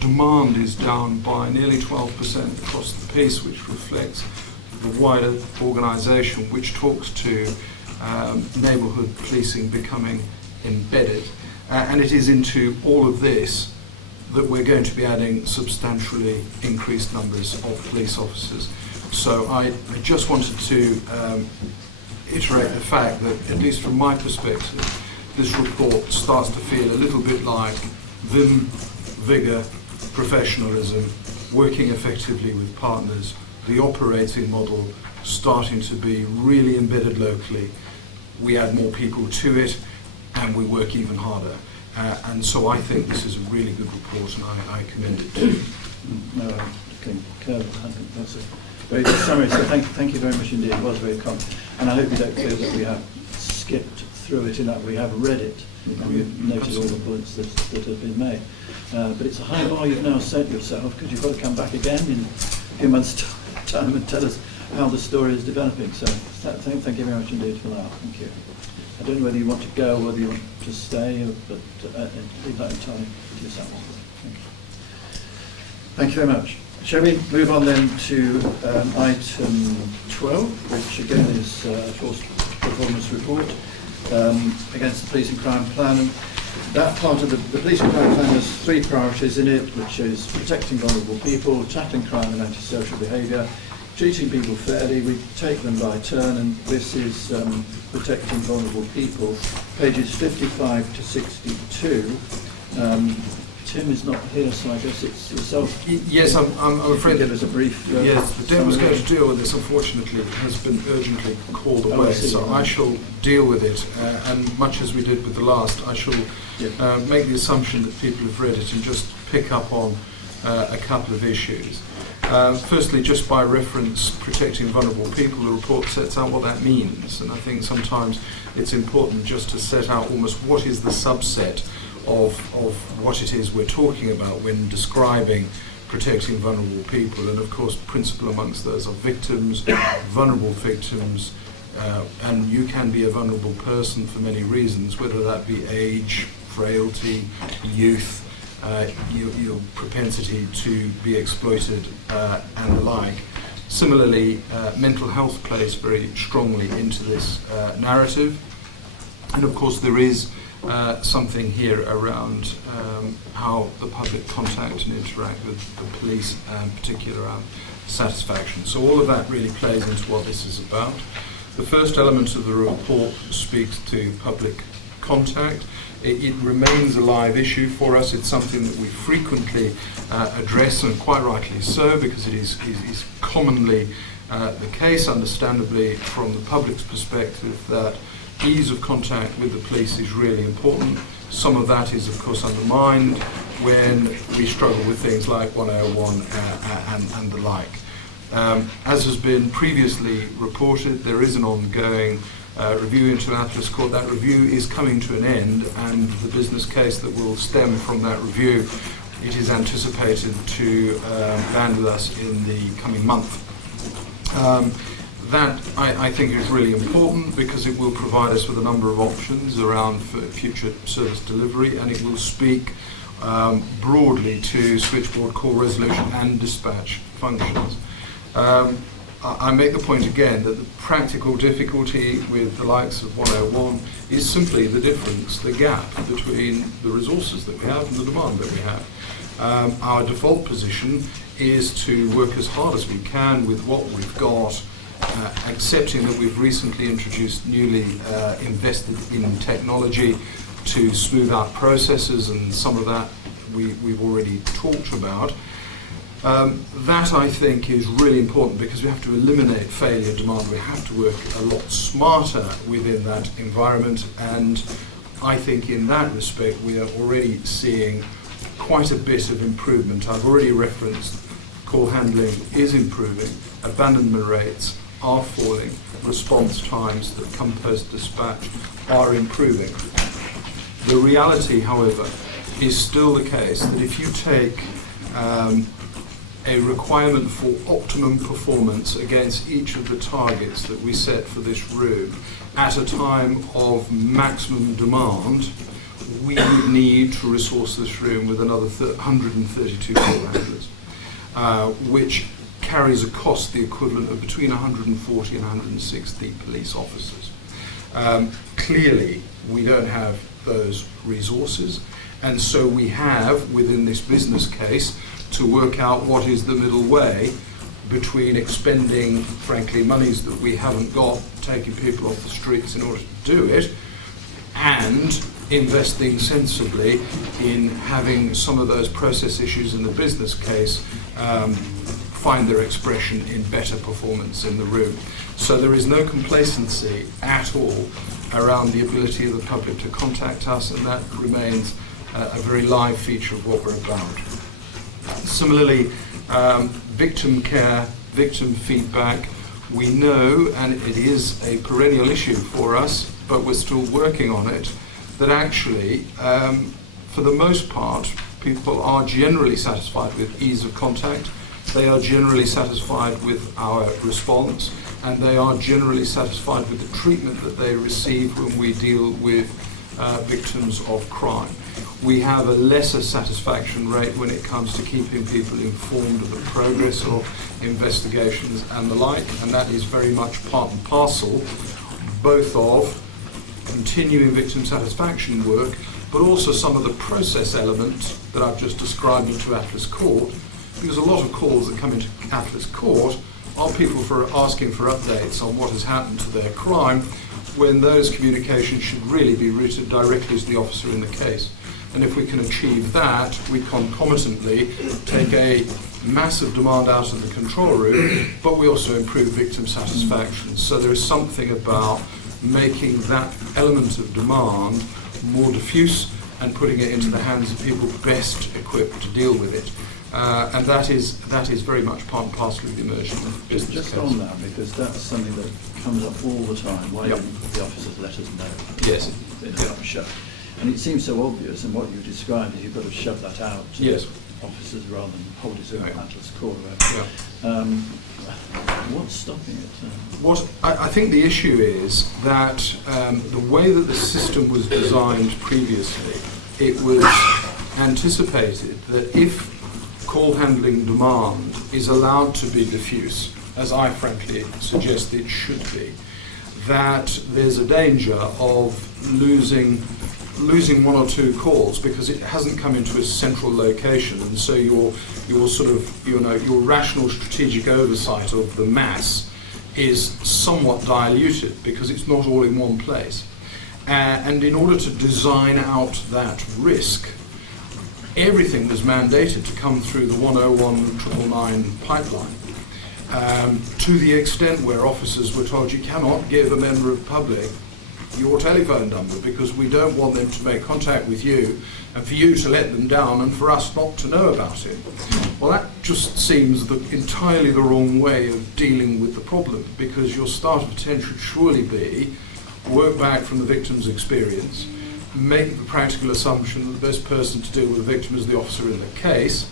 Demand is down by nearly 12% across the piece, which reflects the wider organisation, which talks to neighbourhood policing becoming embedded. And it is into all of this that we're going to be adding substantially increased numbers of police officers. So I just wanted to iterate the fact that, at least from my perspective, this report starts to feel a little bit like vim, vigour, professionalism, working effectively with partners, the operating model starting to be really embedded locally. We add more people to it and we work even harder. And so I think this is a really good report and I commend it to you. No, I think that's a very good summary. So thank you very much indeed. It was very complete. And I hope you don't feel that we have skipped through it, in that we have read it and we've noted all the points that have been made. But it's a high bar you've now set yourself, because you've got to come back again in a few months' time and tell us how the story is developing. So thank you very much indeed for that. Thank you. I don't know whether you want to go or whether you want to stay, but leave that entirely to yourself. Thank you very much. Shall we move on then to item 12, which again is a forced performance report against the police and crime plan. And that part of the police and crime plan has 3 priorities in it, which is protecting vulnerable people, tackling crime and antisocial behaviour, treating people fairly. We take them by turn, and this is protecting vulnerable people, pages 55 to 62. Tim is not here, so I guess it's yourself. Yes, I'm afraid. Give us a brief. Yes, the Dan was going to deal with this. Unfortunately, has been urgently called away, so I shall deal with it. And much as we did with the last, I shall make the assumption that people have read it and just pick up on a couple of issues. Firstly, just by reference, protecting vulnerable people, the report sets out what that means, and I think sometimes it's important just to set out almost what is the subset of what it is we're talking about when describing protecting vulnerable people. And of course, principal amongst those are victims, vulnerable victims, and you can be a vulnerable person for many reasons, whether that be age, frailty, youth, your propensity to be exploited and the like. Similarly, mental health plays very strongly into this narrative. And of course there is something here around how the public contact and interact with the police, and particular around satisfaction. So all of that really plays into what this is about. The first element of the report speaks to public contact. It remains a live issue for us. It's something that we frequently address, and quite rightly so, because it is commonly the case, understandably, from the public's perspective, that ease of contact with the police is really important. Some of that is, of course, undermined when we struggle with things like 101 and the like. As has been previously reported, there is an ongoing review into Atlas Court. That review is coming to an end, and the business case that will stem from that review, it is anticipated to land with us in the coming month. That, I think, is really important because it will provide us with a number of options around for future service delivery, and it will speak broadly to switchboard call resolution and dispatch functions. I make the point again that the practical difficulty with the likes of 101 is simply the difference, the gap between the resources that we have and the demand that we have. Our default position is to work as hard as we can with what we've got, accepting that we've recently introduced newly invested in technology to smooth out processes, and some of that we've already talked about. That, I think, is really important because we have to eliminate failure demand. We have to work a lot smarter within that environment, and I think in that respect we are already seeing quite a bit of improvement. I've already referenced call handling is improving, abandonment rates are falling, response times that come post-dispatch are improving. The reality, however, is still the case that if you take a requirement for optimum performance against each of the targets that we set for this room at a time of maximum demand, we would need to resource this room with another 132 call handlers, which carries a cost the equivalent of between 140 and 160 police officers. Clearly, we don't have those resources, and so we have, within this business case, to work out what is the middle way between expending, frankly, monies that we haven't got, taking people off the streets in order to do it, and investing sensibly in having some of those process issues in the business case find their expression in better performance in the room. So there is no complacency at all around the ability of the public to contact us, and that remains a very live feature of what we're about. Similarly, victim care, victim feedback, we know, and it is a perennial issue for us, but we're still working on it, that actually, for the most part, people are generally satisfied with ease of contact, they are generally satisfied with our response, and they are generally satisfied with the treatment that they receive when we deal with victims of crime. We have a lesser satisfaction rate when it comes to keeping people informed of the progress of investigations and the like, and that is very much part and parcel both of continuing victim satisfaction work, but also some of the process elements that I've just described into Atlas Court, because a lot of calls that come into Atlas Court are people asking for updates on what has happened to their crime, when those communications should really be routed directly to the officer in the case. And if we can achieve that, we concomitantly take a massive demand out of the control room, but we also improve victim satisfaction. So there is something about making that element of demand more diffuse and putting it into the hands of people best equipped to deal with it. And that is very much part and parcel of the immersion business Just case. on that, because that's something that comes up all the time. Why Yep. don't the officers let us know? Yes. It's not shut. And it seems so obvious, and what you described is you've got to shove that out to Yes. officers rather than hold it in Right. Atlas Court. Yeah. What's stopping it? What I think the issue is that the way that the system was designed previously, it was anticipated that if call handling demand is allowed to be diffuse, as I frankly suggest it should be, that there's a danger of losing losing one or two calls because it hasn't come into a central location, and so your sort of, you know, your rational strategic oversight of the mass is somewhat diluted because it's not all in one place. And in order to design out that risk, everything was mandated to come through the 101 999 pipeline, to the extent where officers were told you cannot give a member of the public your telephone number because we don't want them to make contact with you and for you to let them down and for us not to know about it. Well, that just seems entirely the wrong way of dealing with the problem, because your start of attention should surely be work back from the victim's experience, make the practical assumption that the best person to deal with the victim is the officer in the case,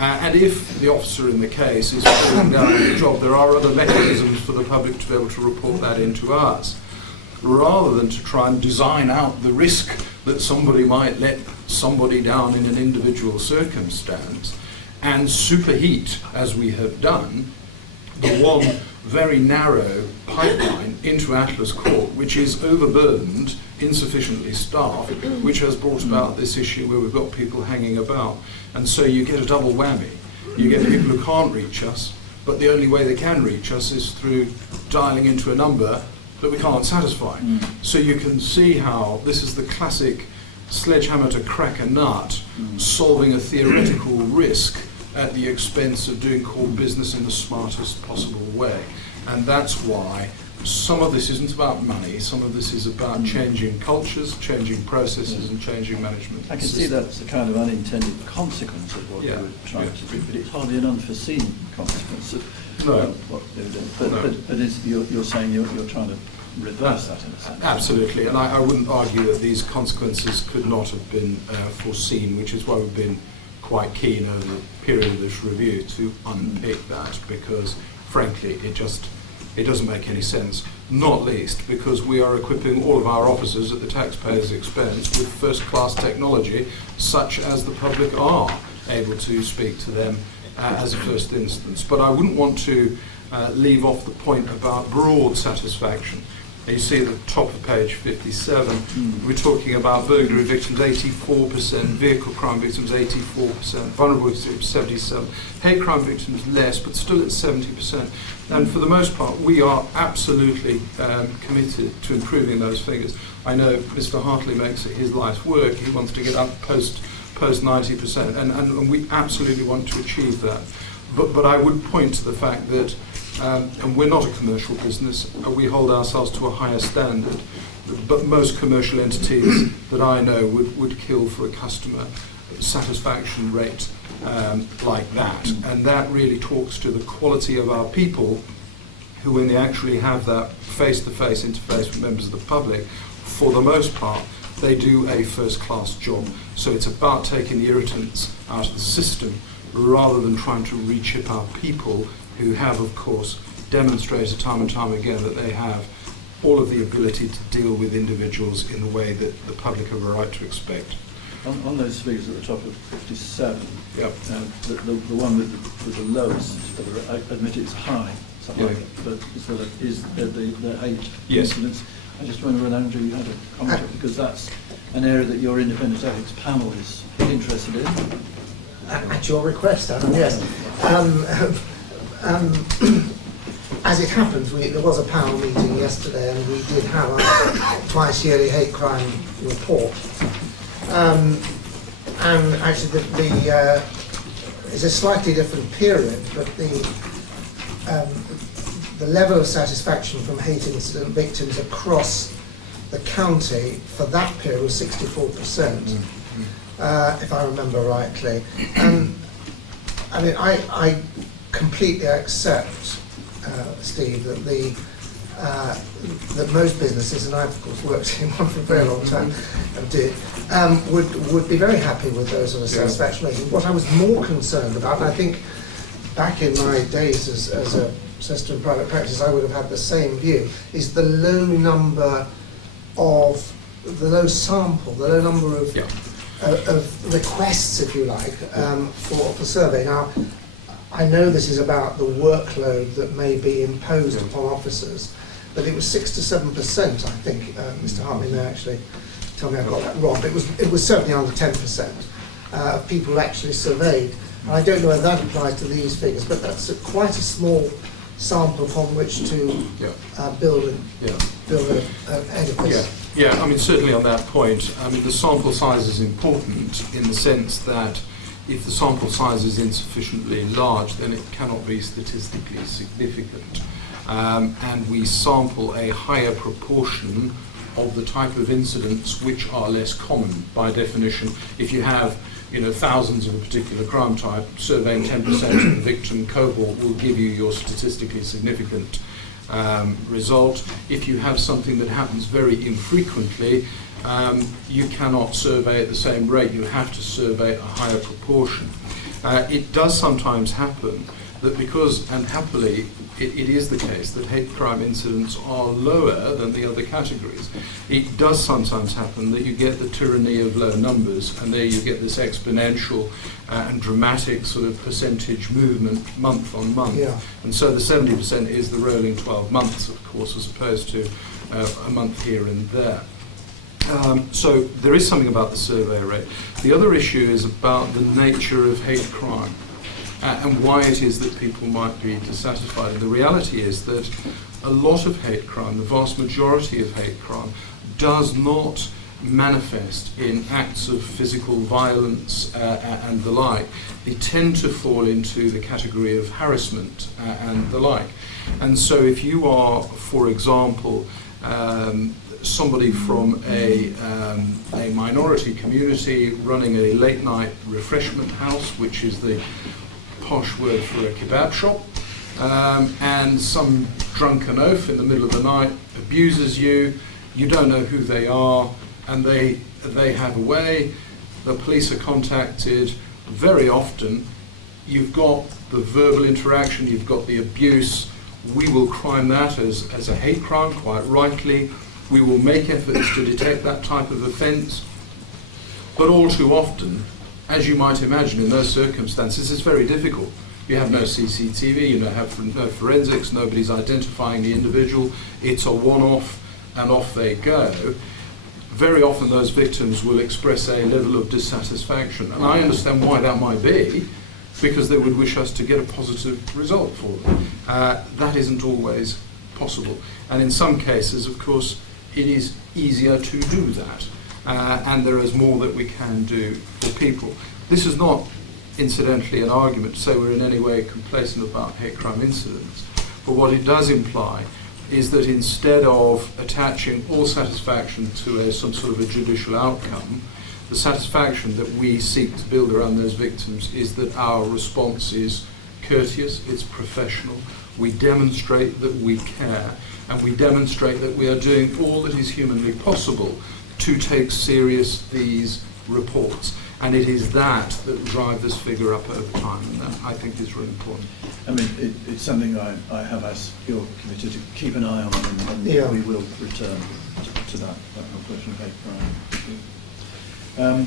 and if the officer in the case is falling down on the job, there are other mechanisms for the public to be able to report that into us, rather than to try and design out the risk that somebody might let somebody down in an individual circumstance and superheat, as we have done, the one very narrow pipeline into Atlas Court, which is overburdened, insufficiently staffed, which has brought about this issue where we've got people hanging about. And so you get a double whammy. You get people who can't reach us, but the only way they can reach us is through dialing into a number that we can't satisfy. So you can see how this is the classic sledgehammer to crack a nut, solving a theoretical risk at the expense of doing court business in the smartest possible way. And that's why some of this isn't about money, some of this is about changing cultures, changing processes, and changing management I can systems. see that's a kind of unintended consequence of what you were trying to do, but it's hardly an unforeseen consequence of what they were doing. But you're saying you're trying to reverse that in a sense. Absolutely, and I wouldn't argue that these consequences could not have been foreseen, which is why we've been quite keen over the period of this review to unpick that, because frankly it doesn't make any sense, not least because we are equipping all of our officers at the taxpayers' expense with first-class technology such as the public are able to speak to them as a first instance. But I wouldn't want to leave off the point about broad satisfaction. You see at the top of page 57, we're talking about burglary victims 84%, vehicle crime victims 84%, vulnerable victims 77%, hate crime victims less, but still it's 70%. And for the most part, we are absolutely committed to improving those figures. I know Mr. Hartley makes it his life's work. He wants to get up post 90%, and we absolutely want to achieve that. But I would point to the fact that and we're not a commercial business, we hold ourselves to a higher standard, but most commercial entities that I know would kill for a customer satisfaction rate like that. And that really talks to the quality of our people who, when they actually have that face-to-face interface with members of the public, for the most part, they do a first-class job. So it's about taking the irritants out of the system rather than trying to re-chip our people, who have, of course, demonstrated time and time again that they have all of the ability to deal with individuals in the way that the public have a right to expect. On those figures at the top of 57, Yep. the one with the lowest, I admit it's high, something like that, but is the hate incidents. I just wonder whether, Andrew, you had a comment, because that's an area that your independent ethics panel is interested in. At your request, Adam, yes. As it happens, there was a panel meeting yesterday, and we did have a twice yearly hate crime report. And actually, it's a slightly different period, but the level of satisfaction from hate incident victims across the county for that period was 64%, if I remember rightly. I mean, I completely accept, Steve, that that most businesses, and I've of course worked in one for a very long time, would be very happy with those sort of satisfaction ratings. What I was more concerned about, and I think back in my days as a solicitor in private practice, I would have had the same view, is the low number of the low sample, the low number of requests, if you like, for survey. Now, I know this is about the workload that may be imposed upon officers, but it was 6 to 7%, I think, Mr. Hartley may actually tell me I've got that wrong, but it was certainly under 10% of people actually surveyed. And I don't know whether that applies to these figures, but that's quite a small sample upon which to build an edifice. Yeah, I mean, certainly on that point, I mean, the sample size is important in the sense that if the sample size is insufficiently large, then it cannot be statistically significant. And we sample a higher proportion of the type of incidents which are less common by definition. If you have, thousands of a particular crime type, surveying 10% of the victim cohort will give you your statistically significant result. If you have something that happens very infrequently, you cannot survey at the same rate. You have to survey a higher proportion. It does sometimes happen that because, and happily, it is the case that hate crime incidents are lower than the other categories. It does sometimes happen that you get the tyranny of low numbers, and there you get this exponential and dramatic sort of percentage movement month on month. Yeah. And so the 70% is the rolling 12 months, of course, as opposed to a month here and there. So there is something about the survey rate. The other issue is about the nature of hate crime. And why it is that people might be dissatisfied. And the reality is that a lot of hate crime, the vast majority of hate crime, does not manifest in acts of physical violence and the like. They tend to fall into the category of harassment and the like. And so if you are, for example, somebody from a minority community running a late night refreshment house, which is the posh word for a kebab shop, and some drunken oaf in the middle of the night abuses you, you don't know who they are, and they have a way, the police are contacted, very often you've got the verbal interaction, you've got the abuse, we will crime that as a hate crime, quite rightly, we will make efforts to detect that type of offence, but all too often, as you might imagine, in those circumstances, it's very difficult. You have no CCTV, you don't have no forensics, nobody's identifying the individual, it's a one-off, and off they go. Very often those victims will express a level of dissatisfaction, and I understand why that might be, because they would wish us to get a positive result for them. That isn't always possible, and in some cases, of course, it is easier to do that. And there is more that we can do for people. This is not, incidentally, an argument to say we're in any way complacent about hate crime incidents, but what it does imply is that instead of attaching all satisfaction to some sort of a judicial outcome, the satisfaction that we seek to build around those victims is that our response is courteous, it's professional, we demonstrate that we care, and we demonstrate that we are doing all that is humanly possible to take serious these reports. And it is that that drives this figure up over time, and that I think is really important. I mean, it's something I have asked your committee to keep an eye on, and we will return to that question of hate crime.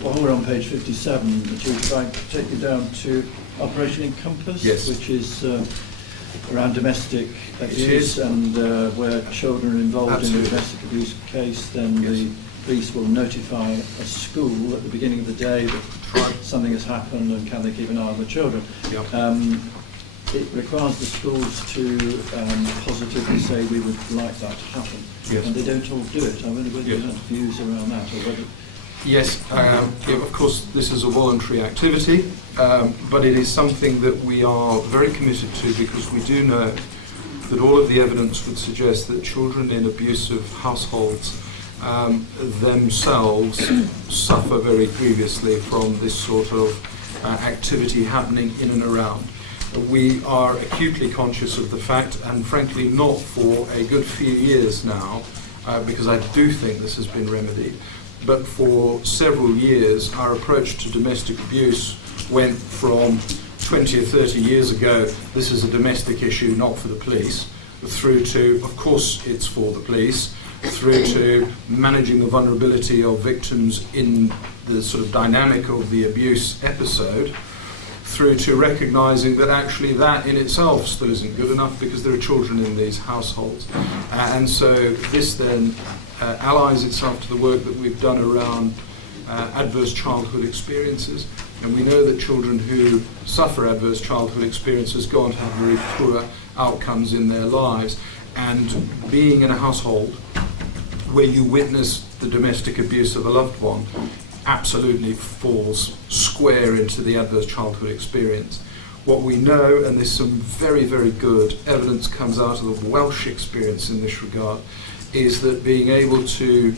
While we're on page 57, Richard, if I take you down to Operation Encompass, yes, which is around domestic abuse, and where children are involved Absolutely. in a domestic abuse case, then yes, the police will notify a school at the beginning of the day that something has happened and can they keep an eye on the children. Yep. It requires the schools to positively say we would like that to happen, yes, and they don't all do it. I wonder whether you have views around that, or whether... Yes, of course this is a voluntary activity, but it is something that we are very committed to, because we do know that all of the evidence would suggest that children in abusive households themselves suffer very grievously from this sort of activity happening in and around. We are acutely conscious of the fact, and frankly not for a good few years now, because I do think this has been remedied, but for several years our approach to domestic abuse went from 20 or 30 years ago, this is a domestic issue, not for the police, through to, of course it's for the police, through to managing the vulnerability of victims in the sort of dynamic of the abuse episode, through to recognising that actually that in itself still isn't good enough because there are children in these households. And so this then allies itself to the work that we've done around adverse childhood experiences. And we know that children who suffer adverse childhood experiences go on to have very poor outcomes in their lives. And being in a household where you witness the domestic abuse of a loved one absolutely falls square into the adverse childhood experience. What we know, and there's some very, very good evidence comes out of the Welsh experience in this regard, is that being able to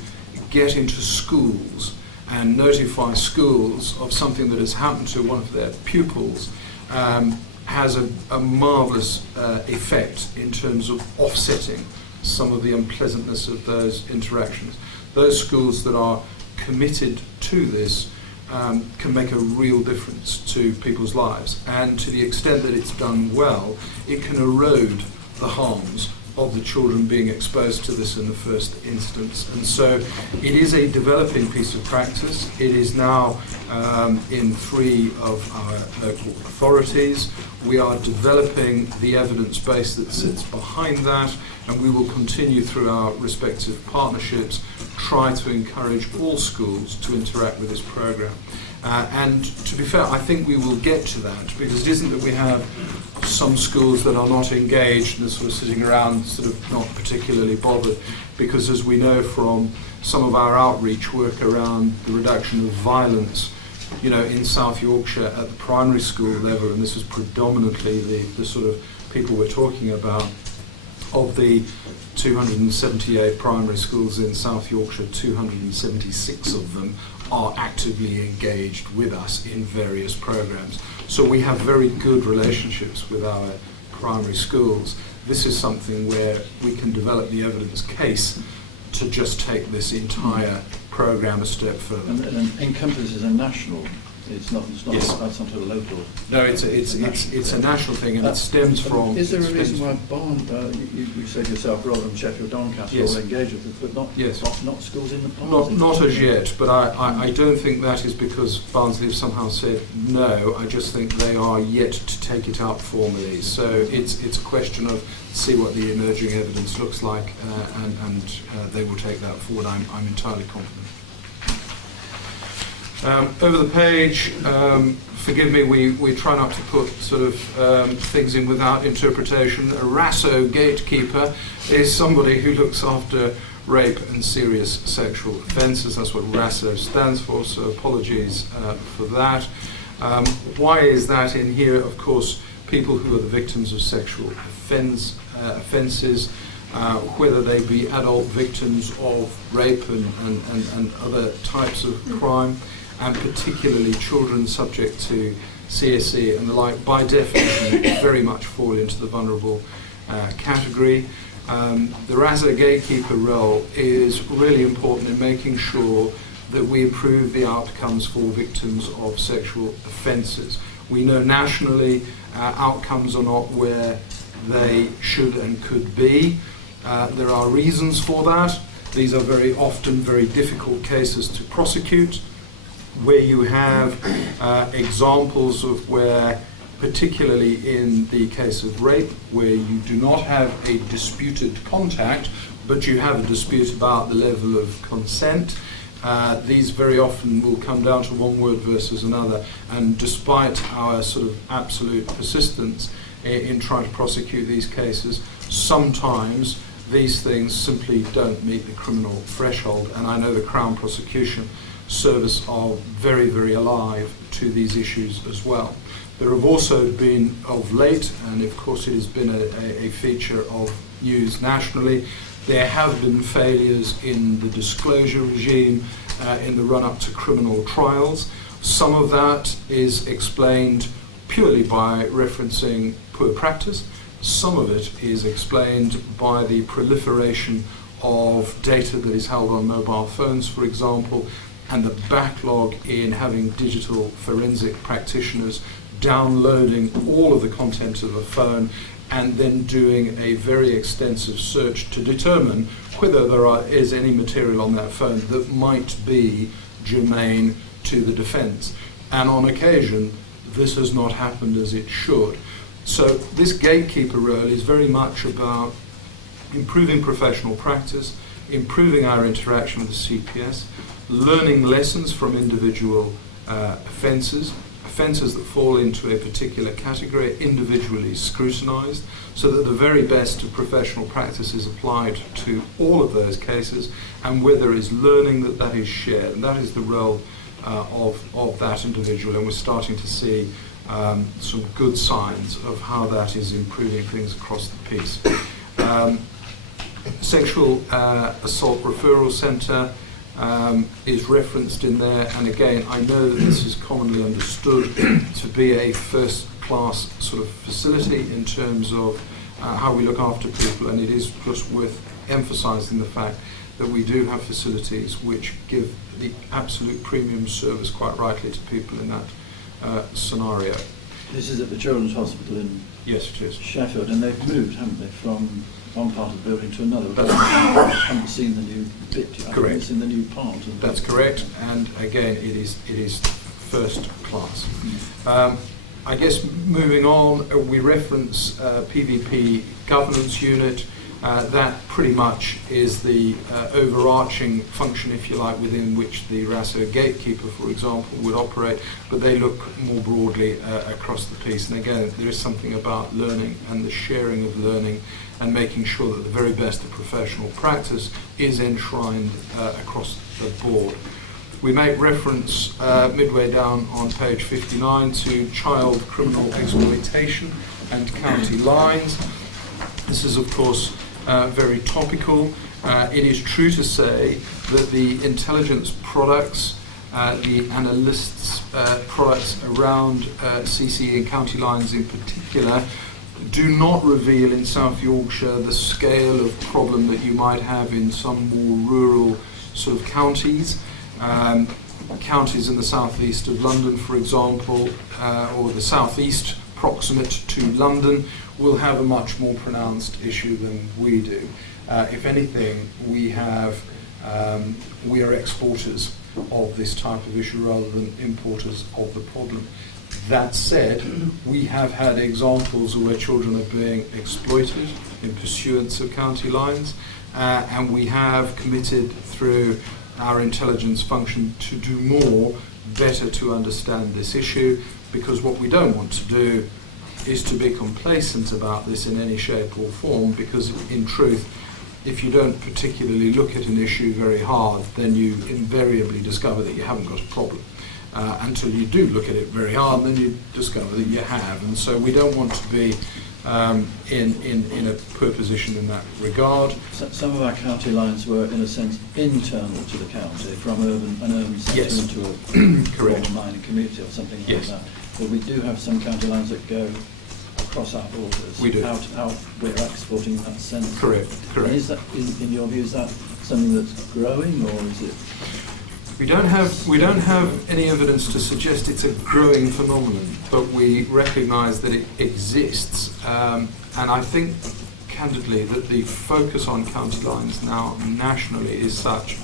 get into schools and notify schools of something that has happened to one of their pupils has a marvellous effect in terms of offsetting some of the unpleasantness of those interactions. Those schools that are committed to this can make a real difference to people's lives, and to the extent that it's done well, it can erode the harms of the children being exposed to this in the first instance. And so it is a developing piece of practice. It is now in 3 of our local authorities. We are developing the evidence base that sits behind that, and we will continue through our respective partnerships try to encourage all schools to interact with this programme. And to be fair, I think we will get to that, because it isn't that we have some schools that are not engaged and are sort of sitting around sort of not particularly bothered, because as we know from some of our outreach work around the reduction of violence, you know, in South Yorkshire at the primary school level, and this is predominantly the sort of people we're talking about, of the 278 primary schools in South Yorkshire, 276 of them are actively engaged with us in various programs. So we have very good relationships with our primary schools. This is something where we can develop the evidence case to just take this entire program a step further. And encompasses a national. It's not Yes. that's not a local. No, it's a national thing, and it stems from. Is there a reason why you said yourself, rather than Sheffield Doncaster, Yes. all engaged with it, but not Yes. not schools in the past? Not as yet, but I don't think that is because Barnsley have somehow said no. I just think they are yet to take it up formally. So it's a question of see what the emerging evidence looks like, and they will take that forward. I'm entirely confident. Over the page, forgive me, we try not to put sort of things in without interpretation. A RASO gatekeeper is somebody who looks after rape and serious sexual offences. That's what RASO stands for, so apologies for that. Why is that in here? Of course, people who are the victims of sexual offences, whether they be adult victims of rape and other types of crime, and particularly children subject to CSE and the like, by definition very much fall into the vulnerable category. The RASA gatekeeper role is really important in making sure that we improve the outcomes for victims of sexual offences. We know nationally outcomes are not where they should and could be. There are reasons for that. These are very often very difficult cases to prosecute, where you have examples of where, particularly in the case of rape, where you do not have a disputed contact, but you have a dispute about the level of consent. These very often will come down to one word versus another, and despite our sort of absolute persistence in trying to prosecute these cases, sometimes these things simply don't meet the criminal threshold, and I know the Crown Prosecution Service are very, very alive to these issues as well. There have also been of late, and of course it has been a feature of news nationally, there have been failures in the disclosure regime in the run-up to criminal trials. Some of that is explained purely by referencing poor practice. Some of it is explained by the proliferation of data that is held on mobile phones, for example, and the backlog in having digital forensic practitioners downloading all of the content of a phone and then doing a very extensive search to determine whether there is any material on that phone that might be germane to the defence. And on occasion, this has not happened as it should. So this gatekeeper role is very much about improving professional practice, improving our interaction with the CPS, learning lessons from individual offences that fall into a particular category are individually scrutinised, so that the very best of professional practice is applied to all of those cases, and where there is learning, that is shared. And that is the role of that individual, and we're starting to see some good signs of how that is improving things across the piece. Sexual Assault Referral Centre is referenced in there, and again, I know that this is commonly understood to be a first-class sort of facility in terms of how we look after people, and it is just worth emphasising the fact that we do have facilities which give the absolute premium service, quite rightly, to people in that scenario. This is at the Children's Hospital in Yes, it is. Sheffield, and they've moved, haven't they, from one part of the building to another? I haven't seen the new bit yet. Correct. I haven't seen the new part. That's correct, and again, it is first class. I guess moving on, we reference PVP governance unit. That pretty much is the overarching function, if you like, within which the RASO gatekeeper, for example, would operate, but they look more broadly across the piece. And again, there is something about learning and the sharing of learning and making sure that the very best of professional practice is enshrined across the board. We make reference midway down on page 59 to child criminal exploitation and county lines. This is, of course, very topical. It is true to say that the intelligence products, the analysts' products around CCE and county lines in particular, do not reveal in South Yorkshire the scale of problem that you might have in some more rural sort of counties. Counties in the southeast of London, for example, or the southeast proximate to London, will have a much more pronounced issue than we do. If anything, we are exporters of this type of issue rather than importers of the problem. That said, we have had examples where children are being exploited in pursuance of county lines, and we have committed through our intelligence function to do more, better to understand this issue, because what we don't want to do is to be complacent about this in any shape or form, because in truth, if you don't particularly look at an issue very hard, then you invariably discover that you haven't got a problem. Until you do look at it very hard, then you discover that you have. And so we don't want to be in a poor position in that regard. Some of our county lines were, in a sense, internal to the county, from an urban centre Yes. into a Correct. rural mining community or something like Yes. that. But we do have some county lines that go across our borders. We do. Out we're exporting in that sense. Correct, correct. And is that, in your view, is that something that's growing, or is it? We don't have any evidence to suggest it's a growing phenomenon, but we recognise that it exists. And I think, candidly, that the focus on county lines now nationally is such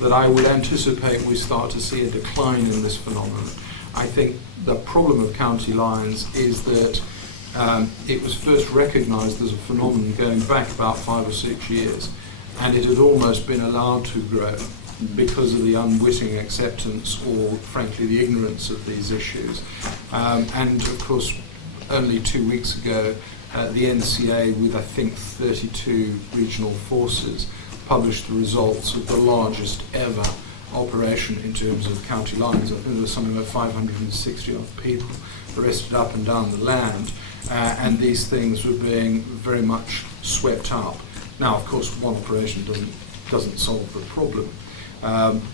that I would anticipate we start to see a decline in this phenomenon. I think the problem of county lines is that it was first recognised as a phenomenon going back about 5 or 6 years, and it had almost been allowed to grow because of the unwitting acceptance or, frankly, the ignorance of these issues. And, of course, only 2 weeks ago, the NCA, with, I think, 32 regional forces, published the results of the largest ever operation in terms of county lines. I think there was something like 560 odd people arrested up and down the land, and these things were being very much swept up. Now, of course, one operation doesn't solve the problem,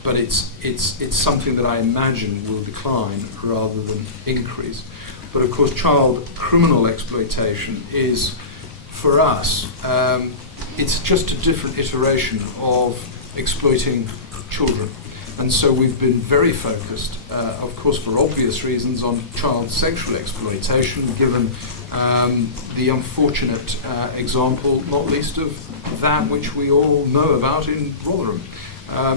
but it's something that I imagine will decline rather than increase. But of course, child criminal exploitation is, for us, it's just a different iteration of exploiting children. And so we've been very focused, of course for obvious reasons, on child sexual exploitation, given the unfortunate example, not least of that which we all know about in Rotherham.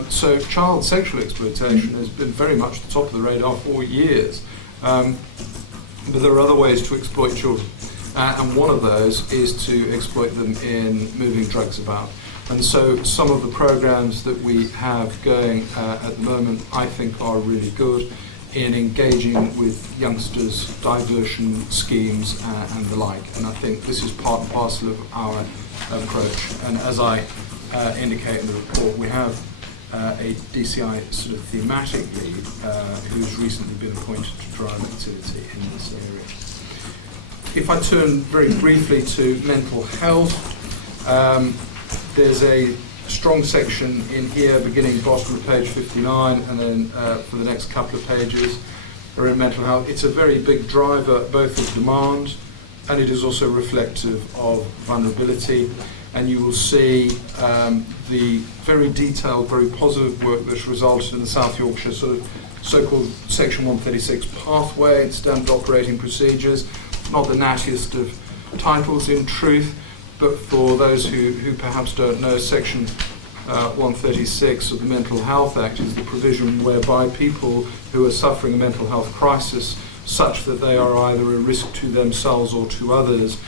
So child sexual exploitation has been very much the top of the radar for years. But there are other ways to exploit children. And one of those is to exploit them in moving drugs about. And so some of the programs that we have going at the moment, I think, are really good in engaging with youngsters, diversion schemes and the like. And I think this is part and parcel of our approach. And as I indicate in the report, we have a DCI sort of thematic lead who's recently been appointed to drive activity in this area. If I turn very briefly to mental health, there's a strong section in here beginning bottom of page 59 and then for the next couple of pages around mental health. It's a very big driver both of demand and it is also reflective of vulnerability. And you will see the very detailed, very positive work that's resulted in the South Yorkshire sort of so-called Section 136 pathway and standard operating procedures. Not the nattiest of titles in truth, but for those who perhaps don't know, Section 136 of the Mental Health Act is the provision whereby people who are suffering a mental health crisis such that they are either a risk to themselves or to others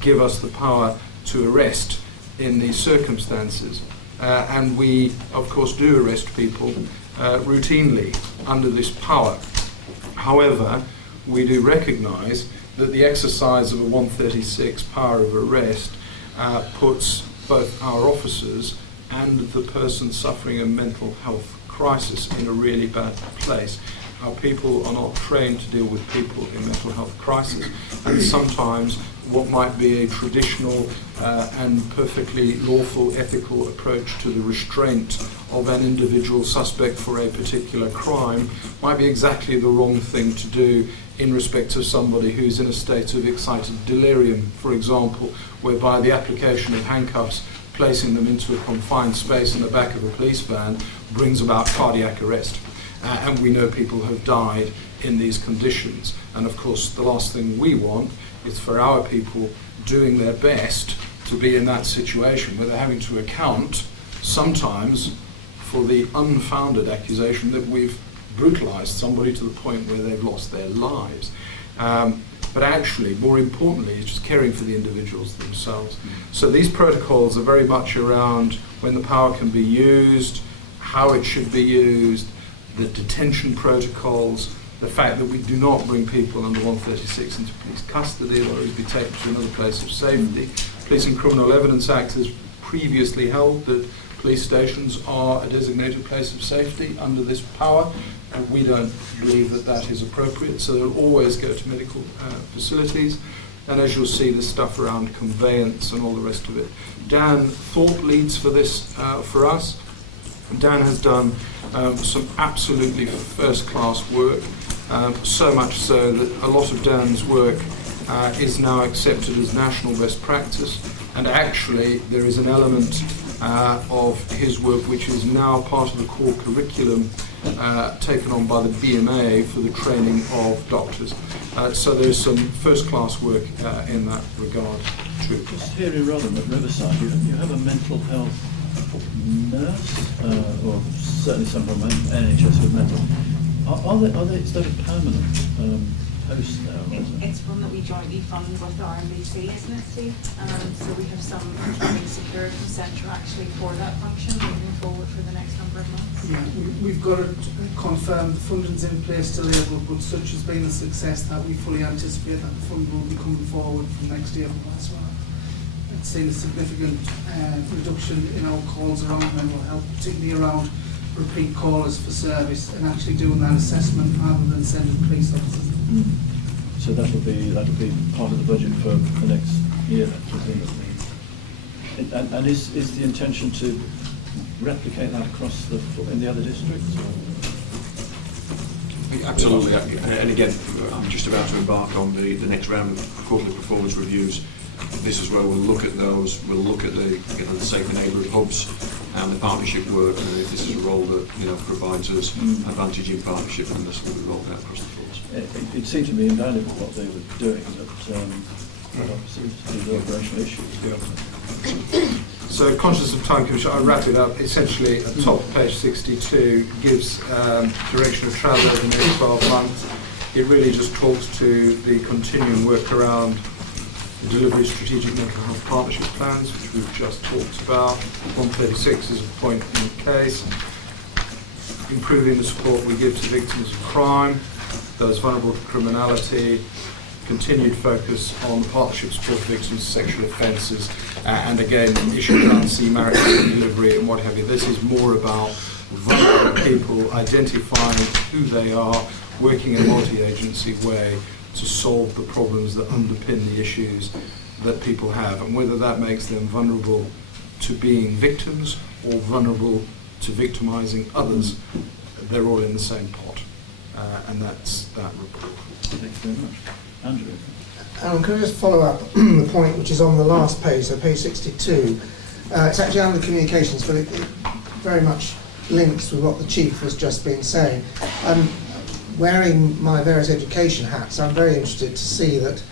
give us the power to arrest in these circumstances. And we, of course, do arrest people routinely under this power. However, we do recognise that the exercise of a 136 power of arrest puts both our officers and the person suffering a mental health crisis in a really bad place. Our people are not trained to deal with people in mental health crisis, and sometimes what might be a traditional and perfectly lawful ethical approach to the restraint of an individual suspect for a particular crime might be exactly the wrong thing to do in respect of somebody who's in a state of excited delirium, for example, whereby the application of handcuffs, placing them into a confined space in the back of a police van, brings about cardiac arrest. And we know people have died in these conditions. And of course, the last thing we want is for our people doing their best to be in that situation where they're having to account sometimes for the unfounded accusation that we've brutalised somebody to the point where they've lost their lives. But actually, more importantly, it's just caring for the individuals themselves. So these protocols are very much around when the power can be used, how it should be used, the detention protocols, the fact that we do not bring people under 136 into police custody or be taken to another place of safety. Police and Criminal Evidence Act has previously held that police stations are a designated place of safety under this power, and we don't believe that that is appropriate, so they'll always go to medical facilities. And as you'll see, the stuff around conveyance and all the rest of it. Dan Thorpe leads for this for us. Dan has done some absolutely first-class work, so much so that a lot of Dan's work is now accepted as national best practice, and actually there is an element of his work which is now part of the core curriculum taken on by the BMA for the training of doctors. So there's some first-class work in that regard too. Just here in Rotherham at Riverside, you have a mental health nurse, or certainly someone from NHS with mental. Are they is that a permanent post there? It's one that we jointly fund with RMBC, isn't it, Steve? So we have some funding secured from Centre actually for that function moving forward for the next number of months. Yeah, we've got it confirmed, the funding's in place to level, but such has been a success that we fully anticipate that the fund will be coming forward from next year as well. It's seen a significant reduction in our calls around mental health, particularly around repeat callers for service and actually doing that assessment rather than sending police officers. So that'll be part of the budget for the next year, presumably. And is the intention to replicate that across in the other districts? Absolutely, and again, I'm just about to embark on the next round of quarterly performance reviews. This is where we'll look at those. We'll look at the safe neighbourhood hubs and the partnership work. And if this is a role that provides us advantage in partnership, and this will be rolled out across the force. It seemed to me invaluable what they were doing, but obviously the operational issues. Yeah. So, conscious of time, Commissioner, I'll wrap it up. Essentially, at the top of page 62 gives direction of travel over the next 12 months. It really just talks to the continuing work around the delivery of strategic mental health partnership plans, which we've just talked about. 136 is a point in the case. Improving the support we give to victims of crime, those vulnerable to criminality, continued focus on the partnership support of victims of sexual offences, and again, issues around CMARC delivery and what have you. This is more about vulnerable people, identifying who they are, working in a multi-agency way to solve the problems that underpin the issues that people have, and whether that makes them vulnerable to being victims or vulnerable to victimising others, they're all in the same pot, and that's that report. Thanks very much. Andrew? Can I just follow up the point which is on the last page, so page 62. It's actually under communications, but it very much links with what the Chief has just been saying. Wearing my various education hats, I'm very interested to see that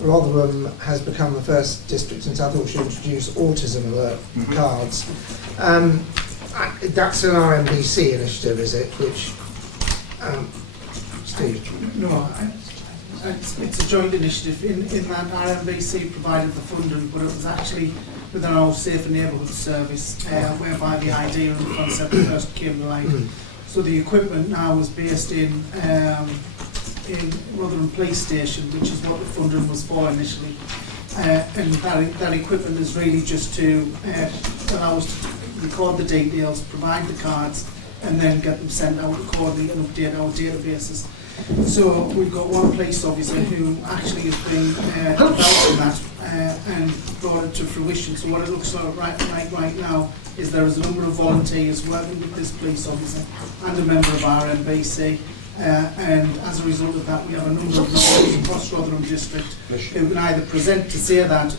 Rotherham has become the first district in South Yorkshire to introduce autism alert cards. That's an RMBC initiative, is it? Which, Steve? No, it's a joint initiative in that RMBC provided the funding, but it was actually within our Safer Neighbourhood Service, whereby the idea and the concept first came to light. So the equipment now is based in Rotherham Police Station, which is what the funding was for initially. And that equipment is really just to allow us to record the details, provide the cards, and then get them sent out accordingly and update our databases. So we've got one police officer who actually has been developing that and brought it to fruition. So what it looks like right now is there is a number of volunteers working with this police officer and a member of RMBC. And as a result of that, we have a number of members across Rotherham District who can either present to say that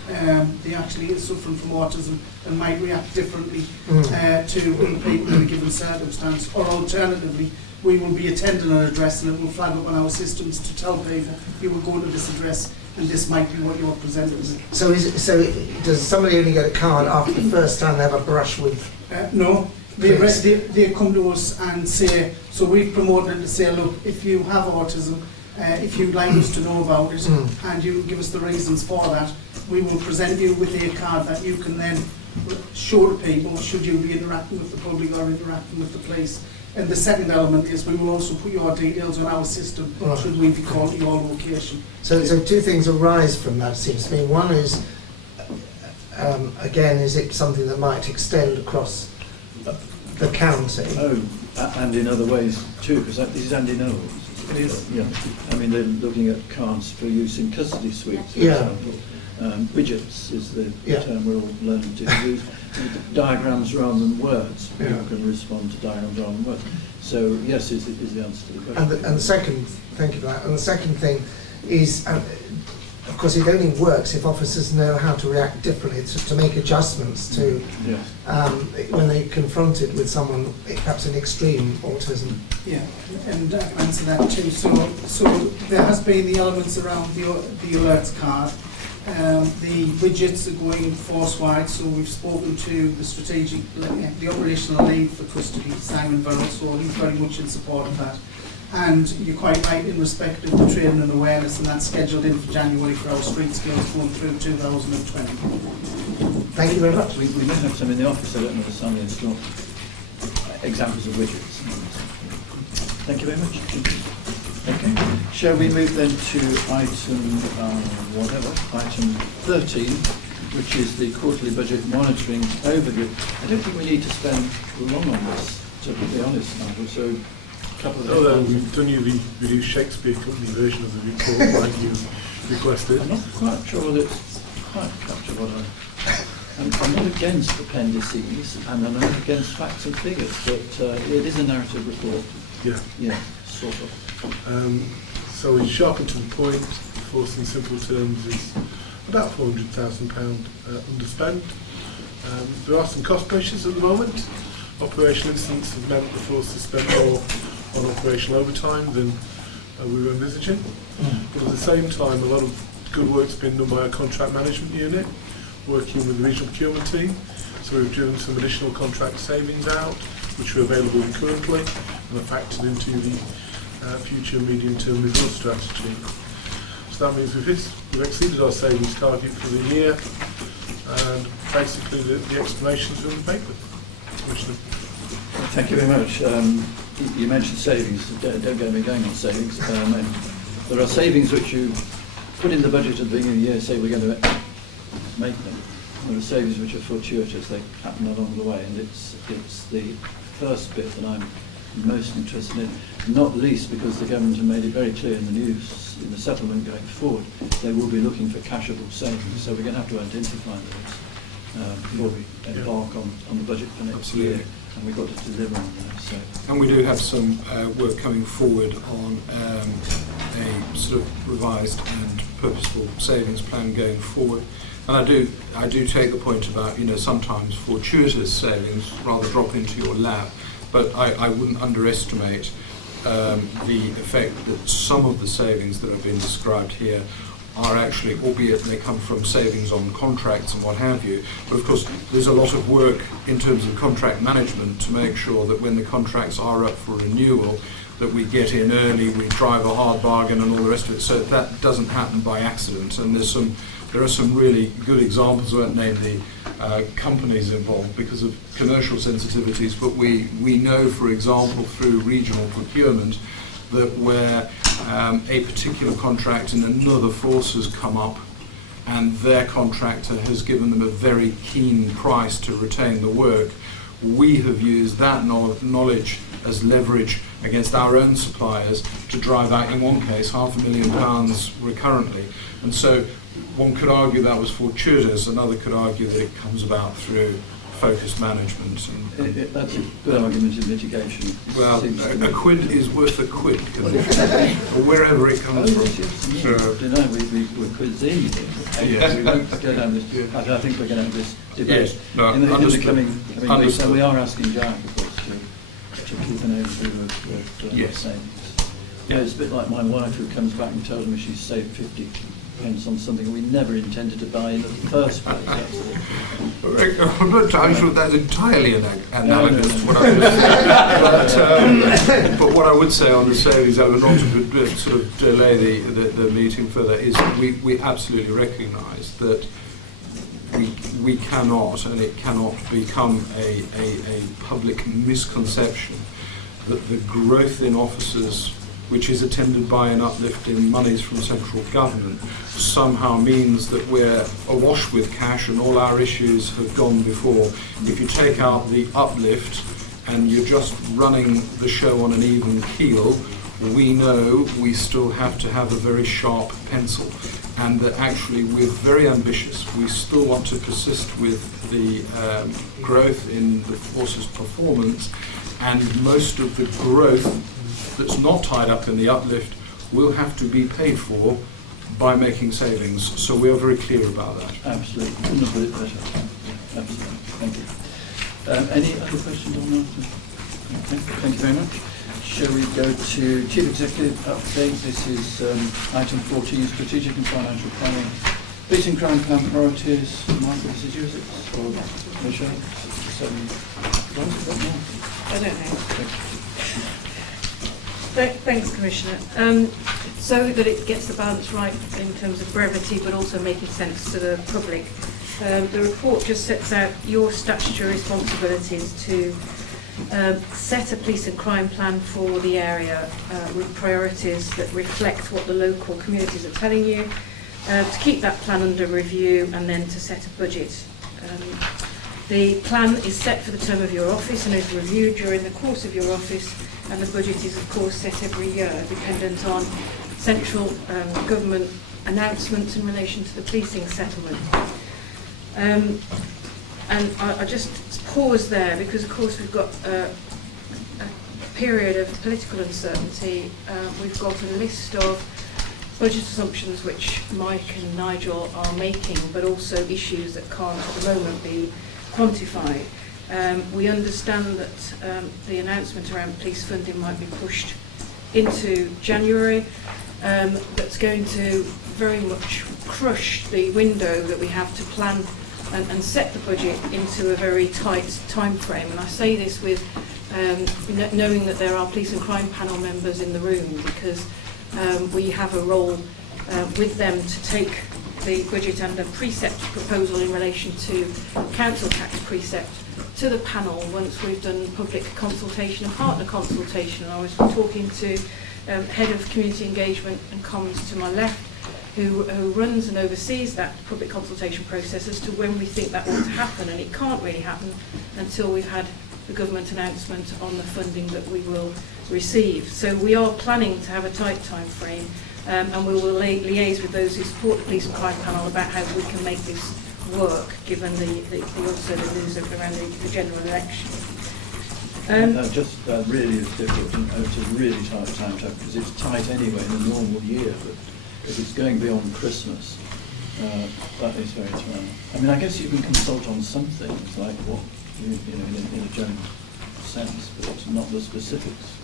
they actually are suffering from autism and might react differently to other people in a given circumstance, or alternatively, we will be attending an address and it will flag up on our systems to tell people you will go to this address and this might be what you're presented with. So does somebody only get a card after the first time they have a brush with? No. They come to us and say, so we promote it to say, look, if you have autism, if you'd like us to know about it and you give us the reasons for that, we will present you with a card that you can then show to people should you be interacting with the public or interacting with the police. And the second element is we will also put your details on our system should we be called to your location. So two things arise from that, it seems to me. One is, again, is it something that might extend across the county? Oh, and in other ways too, because this is Andy Knowles. It is. Yeah. I mean, they're looking at cards for use in custody suites, for Yeah. example. Widgets is the Yeah. term we're all learning to use. Diagrams rather than words. Yeah. People can respond to diagrams rather than words. So yes, is the answer to the question. And the second, thank you for that. And the second thing is, of course, it only works if officers know how to react differently, to make adjustments to Yes. when they're confronted with someone perhaps in extreme autism. Yeah, and I can answer that too. So there has been the elements around the alerts card. The widgets are going force-wide, so we've spoken to the operational lead for custody, Simon Burrell, so he's very much in support of that. And you're quite right in respect of the training and awareness, and that's scheduled in for January for our street skills going through 2020. Thank you very much. We may have some in the office, I don't know if some in store. Examples of widgets. Thank you very much. Okay. Shall we move then to item 13, which is the quarterly budget monitoring overview. I don't think we need to spend long on this, to be honest, Nigel, so a couple of Although we've done you the reduced Shakespeare Company version of the report like you requested. I'm not quite sure that it's quite captured what I'm not against appendices and I'm not against facts and figures, but it is a narrative report. Yeah. Yeah, sort of. So we sharpen to the point, for some simple terms, is about £400,000 underspent. There are some cost pressures at the moment. Operational incidents have meant the force has spent more on operational overtime than we were envisaging. But at the same time, a lot of good work's been done by our contract management unit, working with the regional procurement team. So we've driven some additional contract savings out, which are available currently and are factored into the future medium-term resource strategy. So that means we've exceeded our savings target for the year, and basically the explanations are in the paper. Commissioner. Thank you very much. You mentioned savings. Don't get me going on savings. And there are savings which you put in the budget at the beginning of the year, say we're going to make them. There are savings which are fortuitous. They happen along the way, and it's the first bit that I'm most interested in, not least because the government have made it very clear in the news, in the supplement going forward, they will be looking for cashable savings. So we're going to have to identify those before we embark on the budget for next year. And we've got to deliver on that. So. And we do have some work coming forward on a sort of revised and purposeful savings plan going forward. And I do take the point about, sometimes fortuitous savings rather drop into your lap, but I wouldn't underestimate the effect that some of the savings that have been described here are actually, albeit they come from savings on contracts and what have you, but of course there's a lot of work in terms of contract management to make sure that when the contracts are up for renewal, that we get in early, we drive a hard bargain and all the rest of it, so that doesn't happen by accident. And there are some really good examples. I won't name the companies involved because of commercial sensitivities, but we know, for example, through regional procurement, that where a particular contract in another force has come up and their contractor has given them a very keen price to retain the work, we have used that knowledge as leverage against our own suppliers to drive out, in one case, £500,000 recurrently. And so one could argue that was fortuitous, another could argue that it comes about through focused management. And that's a good argument in mitigation. Well, a quid is worth a quid, or wherever it comes from. We're cuisine. We won't go down this. Yeah. I think we're going to have this debate Yes, no, in the coming weeks. Understood. And we are asking Jack, of course, to keep an overview of Yes. savings. It's a bit like my wife who comes back and tells me she's saved 50 pence on something we never intended to buy in the first place. I'm not entirely sure that's entirely analogous to what I was saying. But what I would say on the savings, I would not to sort of delay the meeting further, is we absolutely recognise that we cannot, and it cannot become a public misconception that the growth in officers, which is attended by an uplift in monies from central government, somehow means that we're awash with cash and all our issues have gone before. If you take out the uplift and you're just running the show on an even keel, we know we still have to have a very sharp pencil, and that actually we're very ambitious. We still want to persist with the growth in the force's performance, and most of the growth that's not tied up in the uplift will have to be paid for by making savings. So we are very clear about that. Absolutely. Couldn't have put it better. Absolutely. Thank you. Any other questions on that? Okay. Thank you very much. Shall we go to Chief Executive update? This is item 14, strategic and financial planning. Beating crime plan priorities. Michael, this is yours, or Michelle? I don't know. Thanks, Commissioner. So that it gets the balance right in terms of brevity, but also making sense to the public. The report just sets out your statutory responsibilities to set a police and crime plan for the area with priorities that reflect what the local communities are telling you, to keep that plan under review, and then to set a budget. The plan is set for the term of your office and is reviewed during the course of your office, and the budget is of course set every year, dependent on central government announcements in relation to the policing settlement. And I just pause there because of course we've got a period of political uncertainty. We've got a list of budget assumptions which Mike and Nigel are making, but also issues that can't at the moment be quantified. We understand that the announcement around police funding might be pushed into January. That's going to very much crush the window that we have to plan and set the budget into a very tight time frame. And I say this with knowing that there are police and crime panel members in the room, because we have a role with them to take the budget and the precept proposal in relation to council tax precept to the panel once we've done public consultation and partner consultation. And I was talking to Head of Community Engagement and Comms to my left, who runs and oversees that public consultation process as to when we think that ought to happen, and it can't really happen until we've had the government announcement on the funding that we will receive. So we are planning to have a tight time frame, and we will liaise with those who support the Police and Crime Panel about how we can make this work, given also the news around the general election. That really is difficult, and it's a really tight time to have, because it's tight anyway in a normal year, but if it's going beyond Christmas, that is very tight. I mean, I guess you can consult on some things, like what, in a general sense, but not the specifics.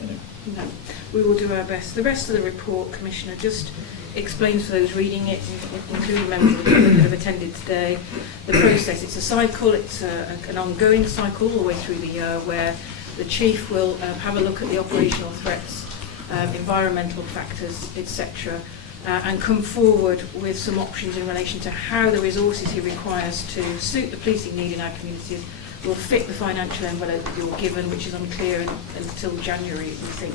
Anyway. No, we will do our best. The rest of the report, Commissioner, just explains for those reading it, including members of the public that have attended today, the process. It's a cycle, it's an ongoing cycle all the way through the year, where the Chief will have a look at the operational threats, environmental factors, etc., and come forward with some options in relation to how the resources he requires to suit the policing need in our communities will fit the financial envelope that you're given, which is unclear until January, we think.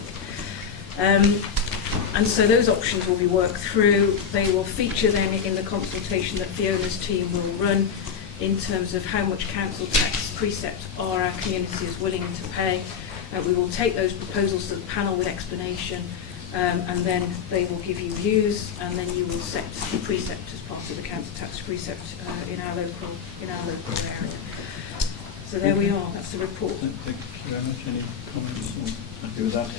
And so those options will be worked through. They will feature then in the consultation that Fiona's team will run in terms of how much council tax precept are our communities willing to pay. We will take those proposals to the panel with explanation, and then they will give you views, and then you will set the precept as part of the council tax precept in our local area. So there we are, that's the report. Thank you very much. Any comments? Happy with that.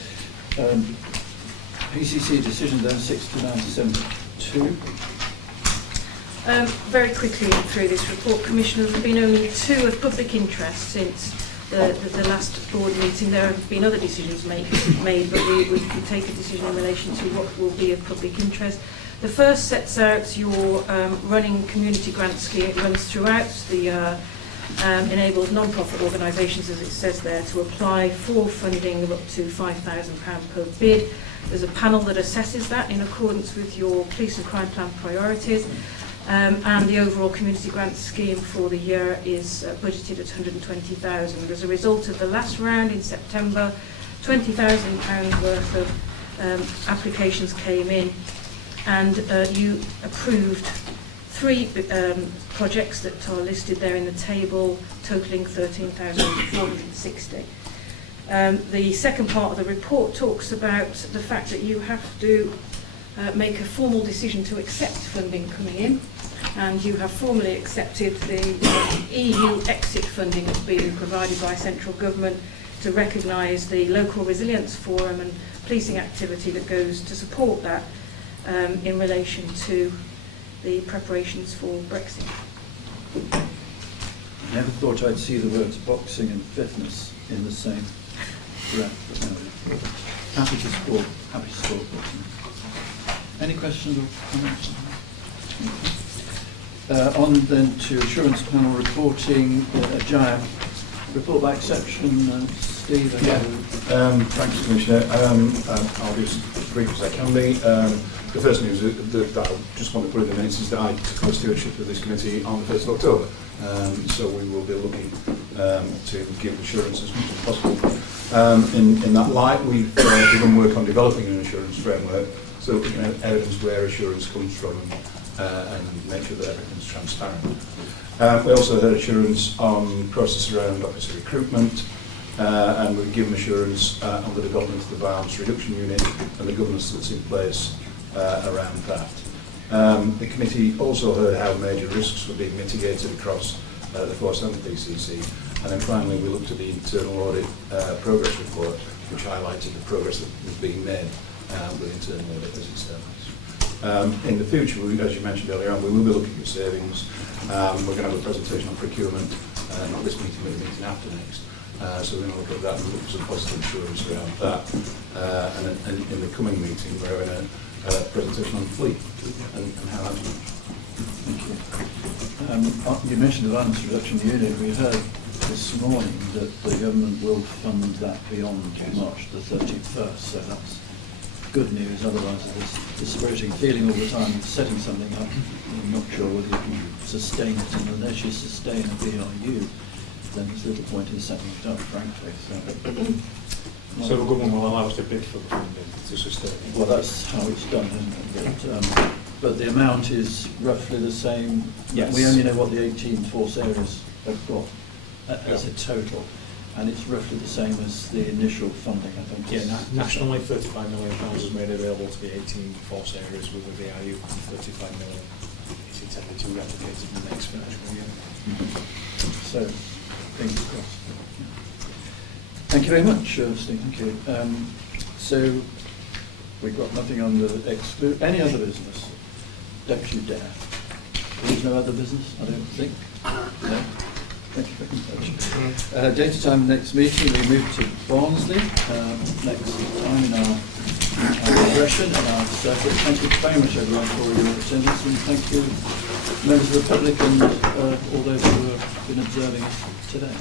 PCC decision then 69-72. Very quickly through this report, Commissioner, there have been only 2 of public interest since the last board meeting. There have been other decisions made, but we take a decision in relation to what will be of public interest. The first sets out your running community grant scheme. It runs throughout the enables non-profit organisations, as it says there, to apply for funding of up to £5,000 per bid. There's a panel that assesses that in accordance with your police and crime plan priorities, and the overall community grant scheme for the year is budgeted at £120,000. As a result of the last round in September, £20,000 worth of applications came in, and you approved 3 projects that are listed there in the table, totalling 13,460. The second part of the report talks about the fact that you have to make a formal decision to accept funding coming in, and you have formally accepted the EU exit funding that's being provided by central government to recognise the local resilience forum and policing activity that goes to support that in relation to the preparations for Brexit. I never thought I'd see the words boxing and fitness in the same breath, but no. Happy to support boxing. Any questions or comments? On then to Assurance Panel reporting, a giant report by exception. Steve, thanks, Commissioner. I'll be as brief as I can be. The first news that I just want to put in the minutes is that I took on stewardship of this committee on the 1st of October. So we will be looking to give assurance as much as possible. In that light, we've begun work on developing an assurance framework so that we can evidence where assurance comes from and make sure that everything's transparent. We also had assurance on process around officer recruitment, and we've given assurance on the development of the violence reduction unit and the governance that's in place around that. The committee also heard how major risks were being mitigated across the force and the PCC, and then finally we looked at the internal audit progress report, which highlighted the progress that was being made with internal audit as externals. In the future, as you mentioned earlier on, we will be looking at savings. We're going to have a presentation on procurement, not this meeting, but the meeting after next. So we're going to look at that and look for some positive assurance around that. And in the coming meeting, we're having a presentation on fleet and how that's done. Thank you. You mentioned the violence reduction unit. We heard this morning that the government will fund that beyond March the 31st, so that's good news. Otherwise, there's dispiriting feeling all the time of setting something up. You're not sure whether you can sustain it, and unless you sustain a BRU, then there's little point in setting it up, frankly. So the government will allow us to bid for the funding to sustain it? Well, that's how it's done, isn't it? But the amount is roughly the same. Yes. We only know what the 18 force areas have got as a total, and it's roughly the same as the initial funding, I think. Yeah, nationally £35 million is made available to the 18 force areas with the VIU, 35 million is intended to be replicated in the next financial year. So, fingers crossed. Thank you very much, Steve. Thank you. So, we've got nothing on the exclude. Any other business? Don't you dare. There's no other business, I don't think. No. Thank you very much. Date time next meeting, we move to Barnsley. Next time in our progression and our circuit. Thank you very much, everyone, for your attendance, and thank you, members of the public and all those who have been observing us today.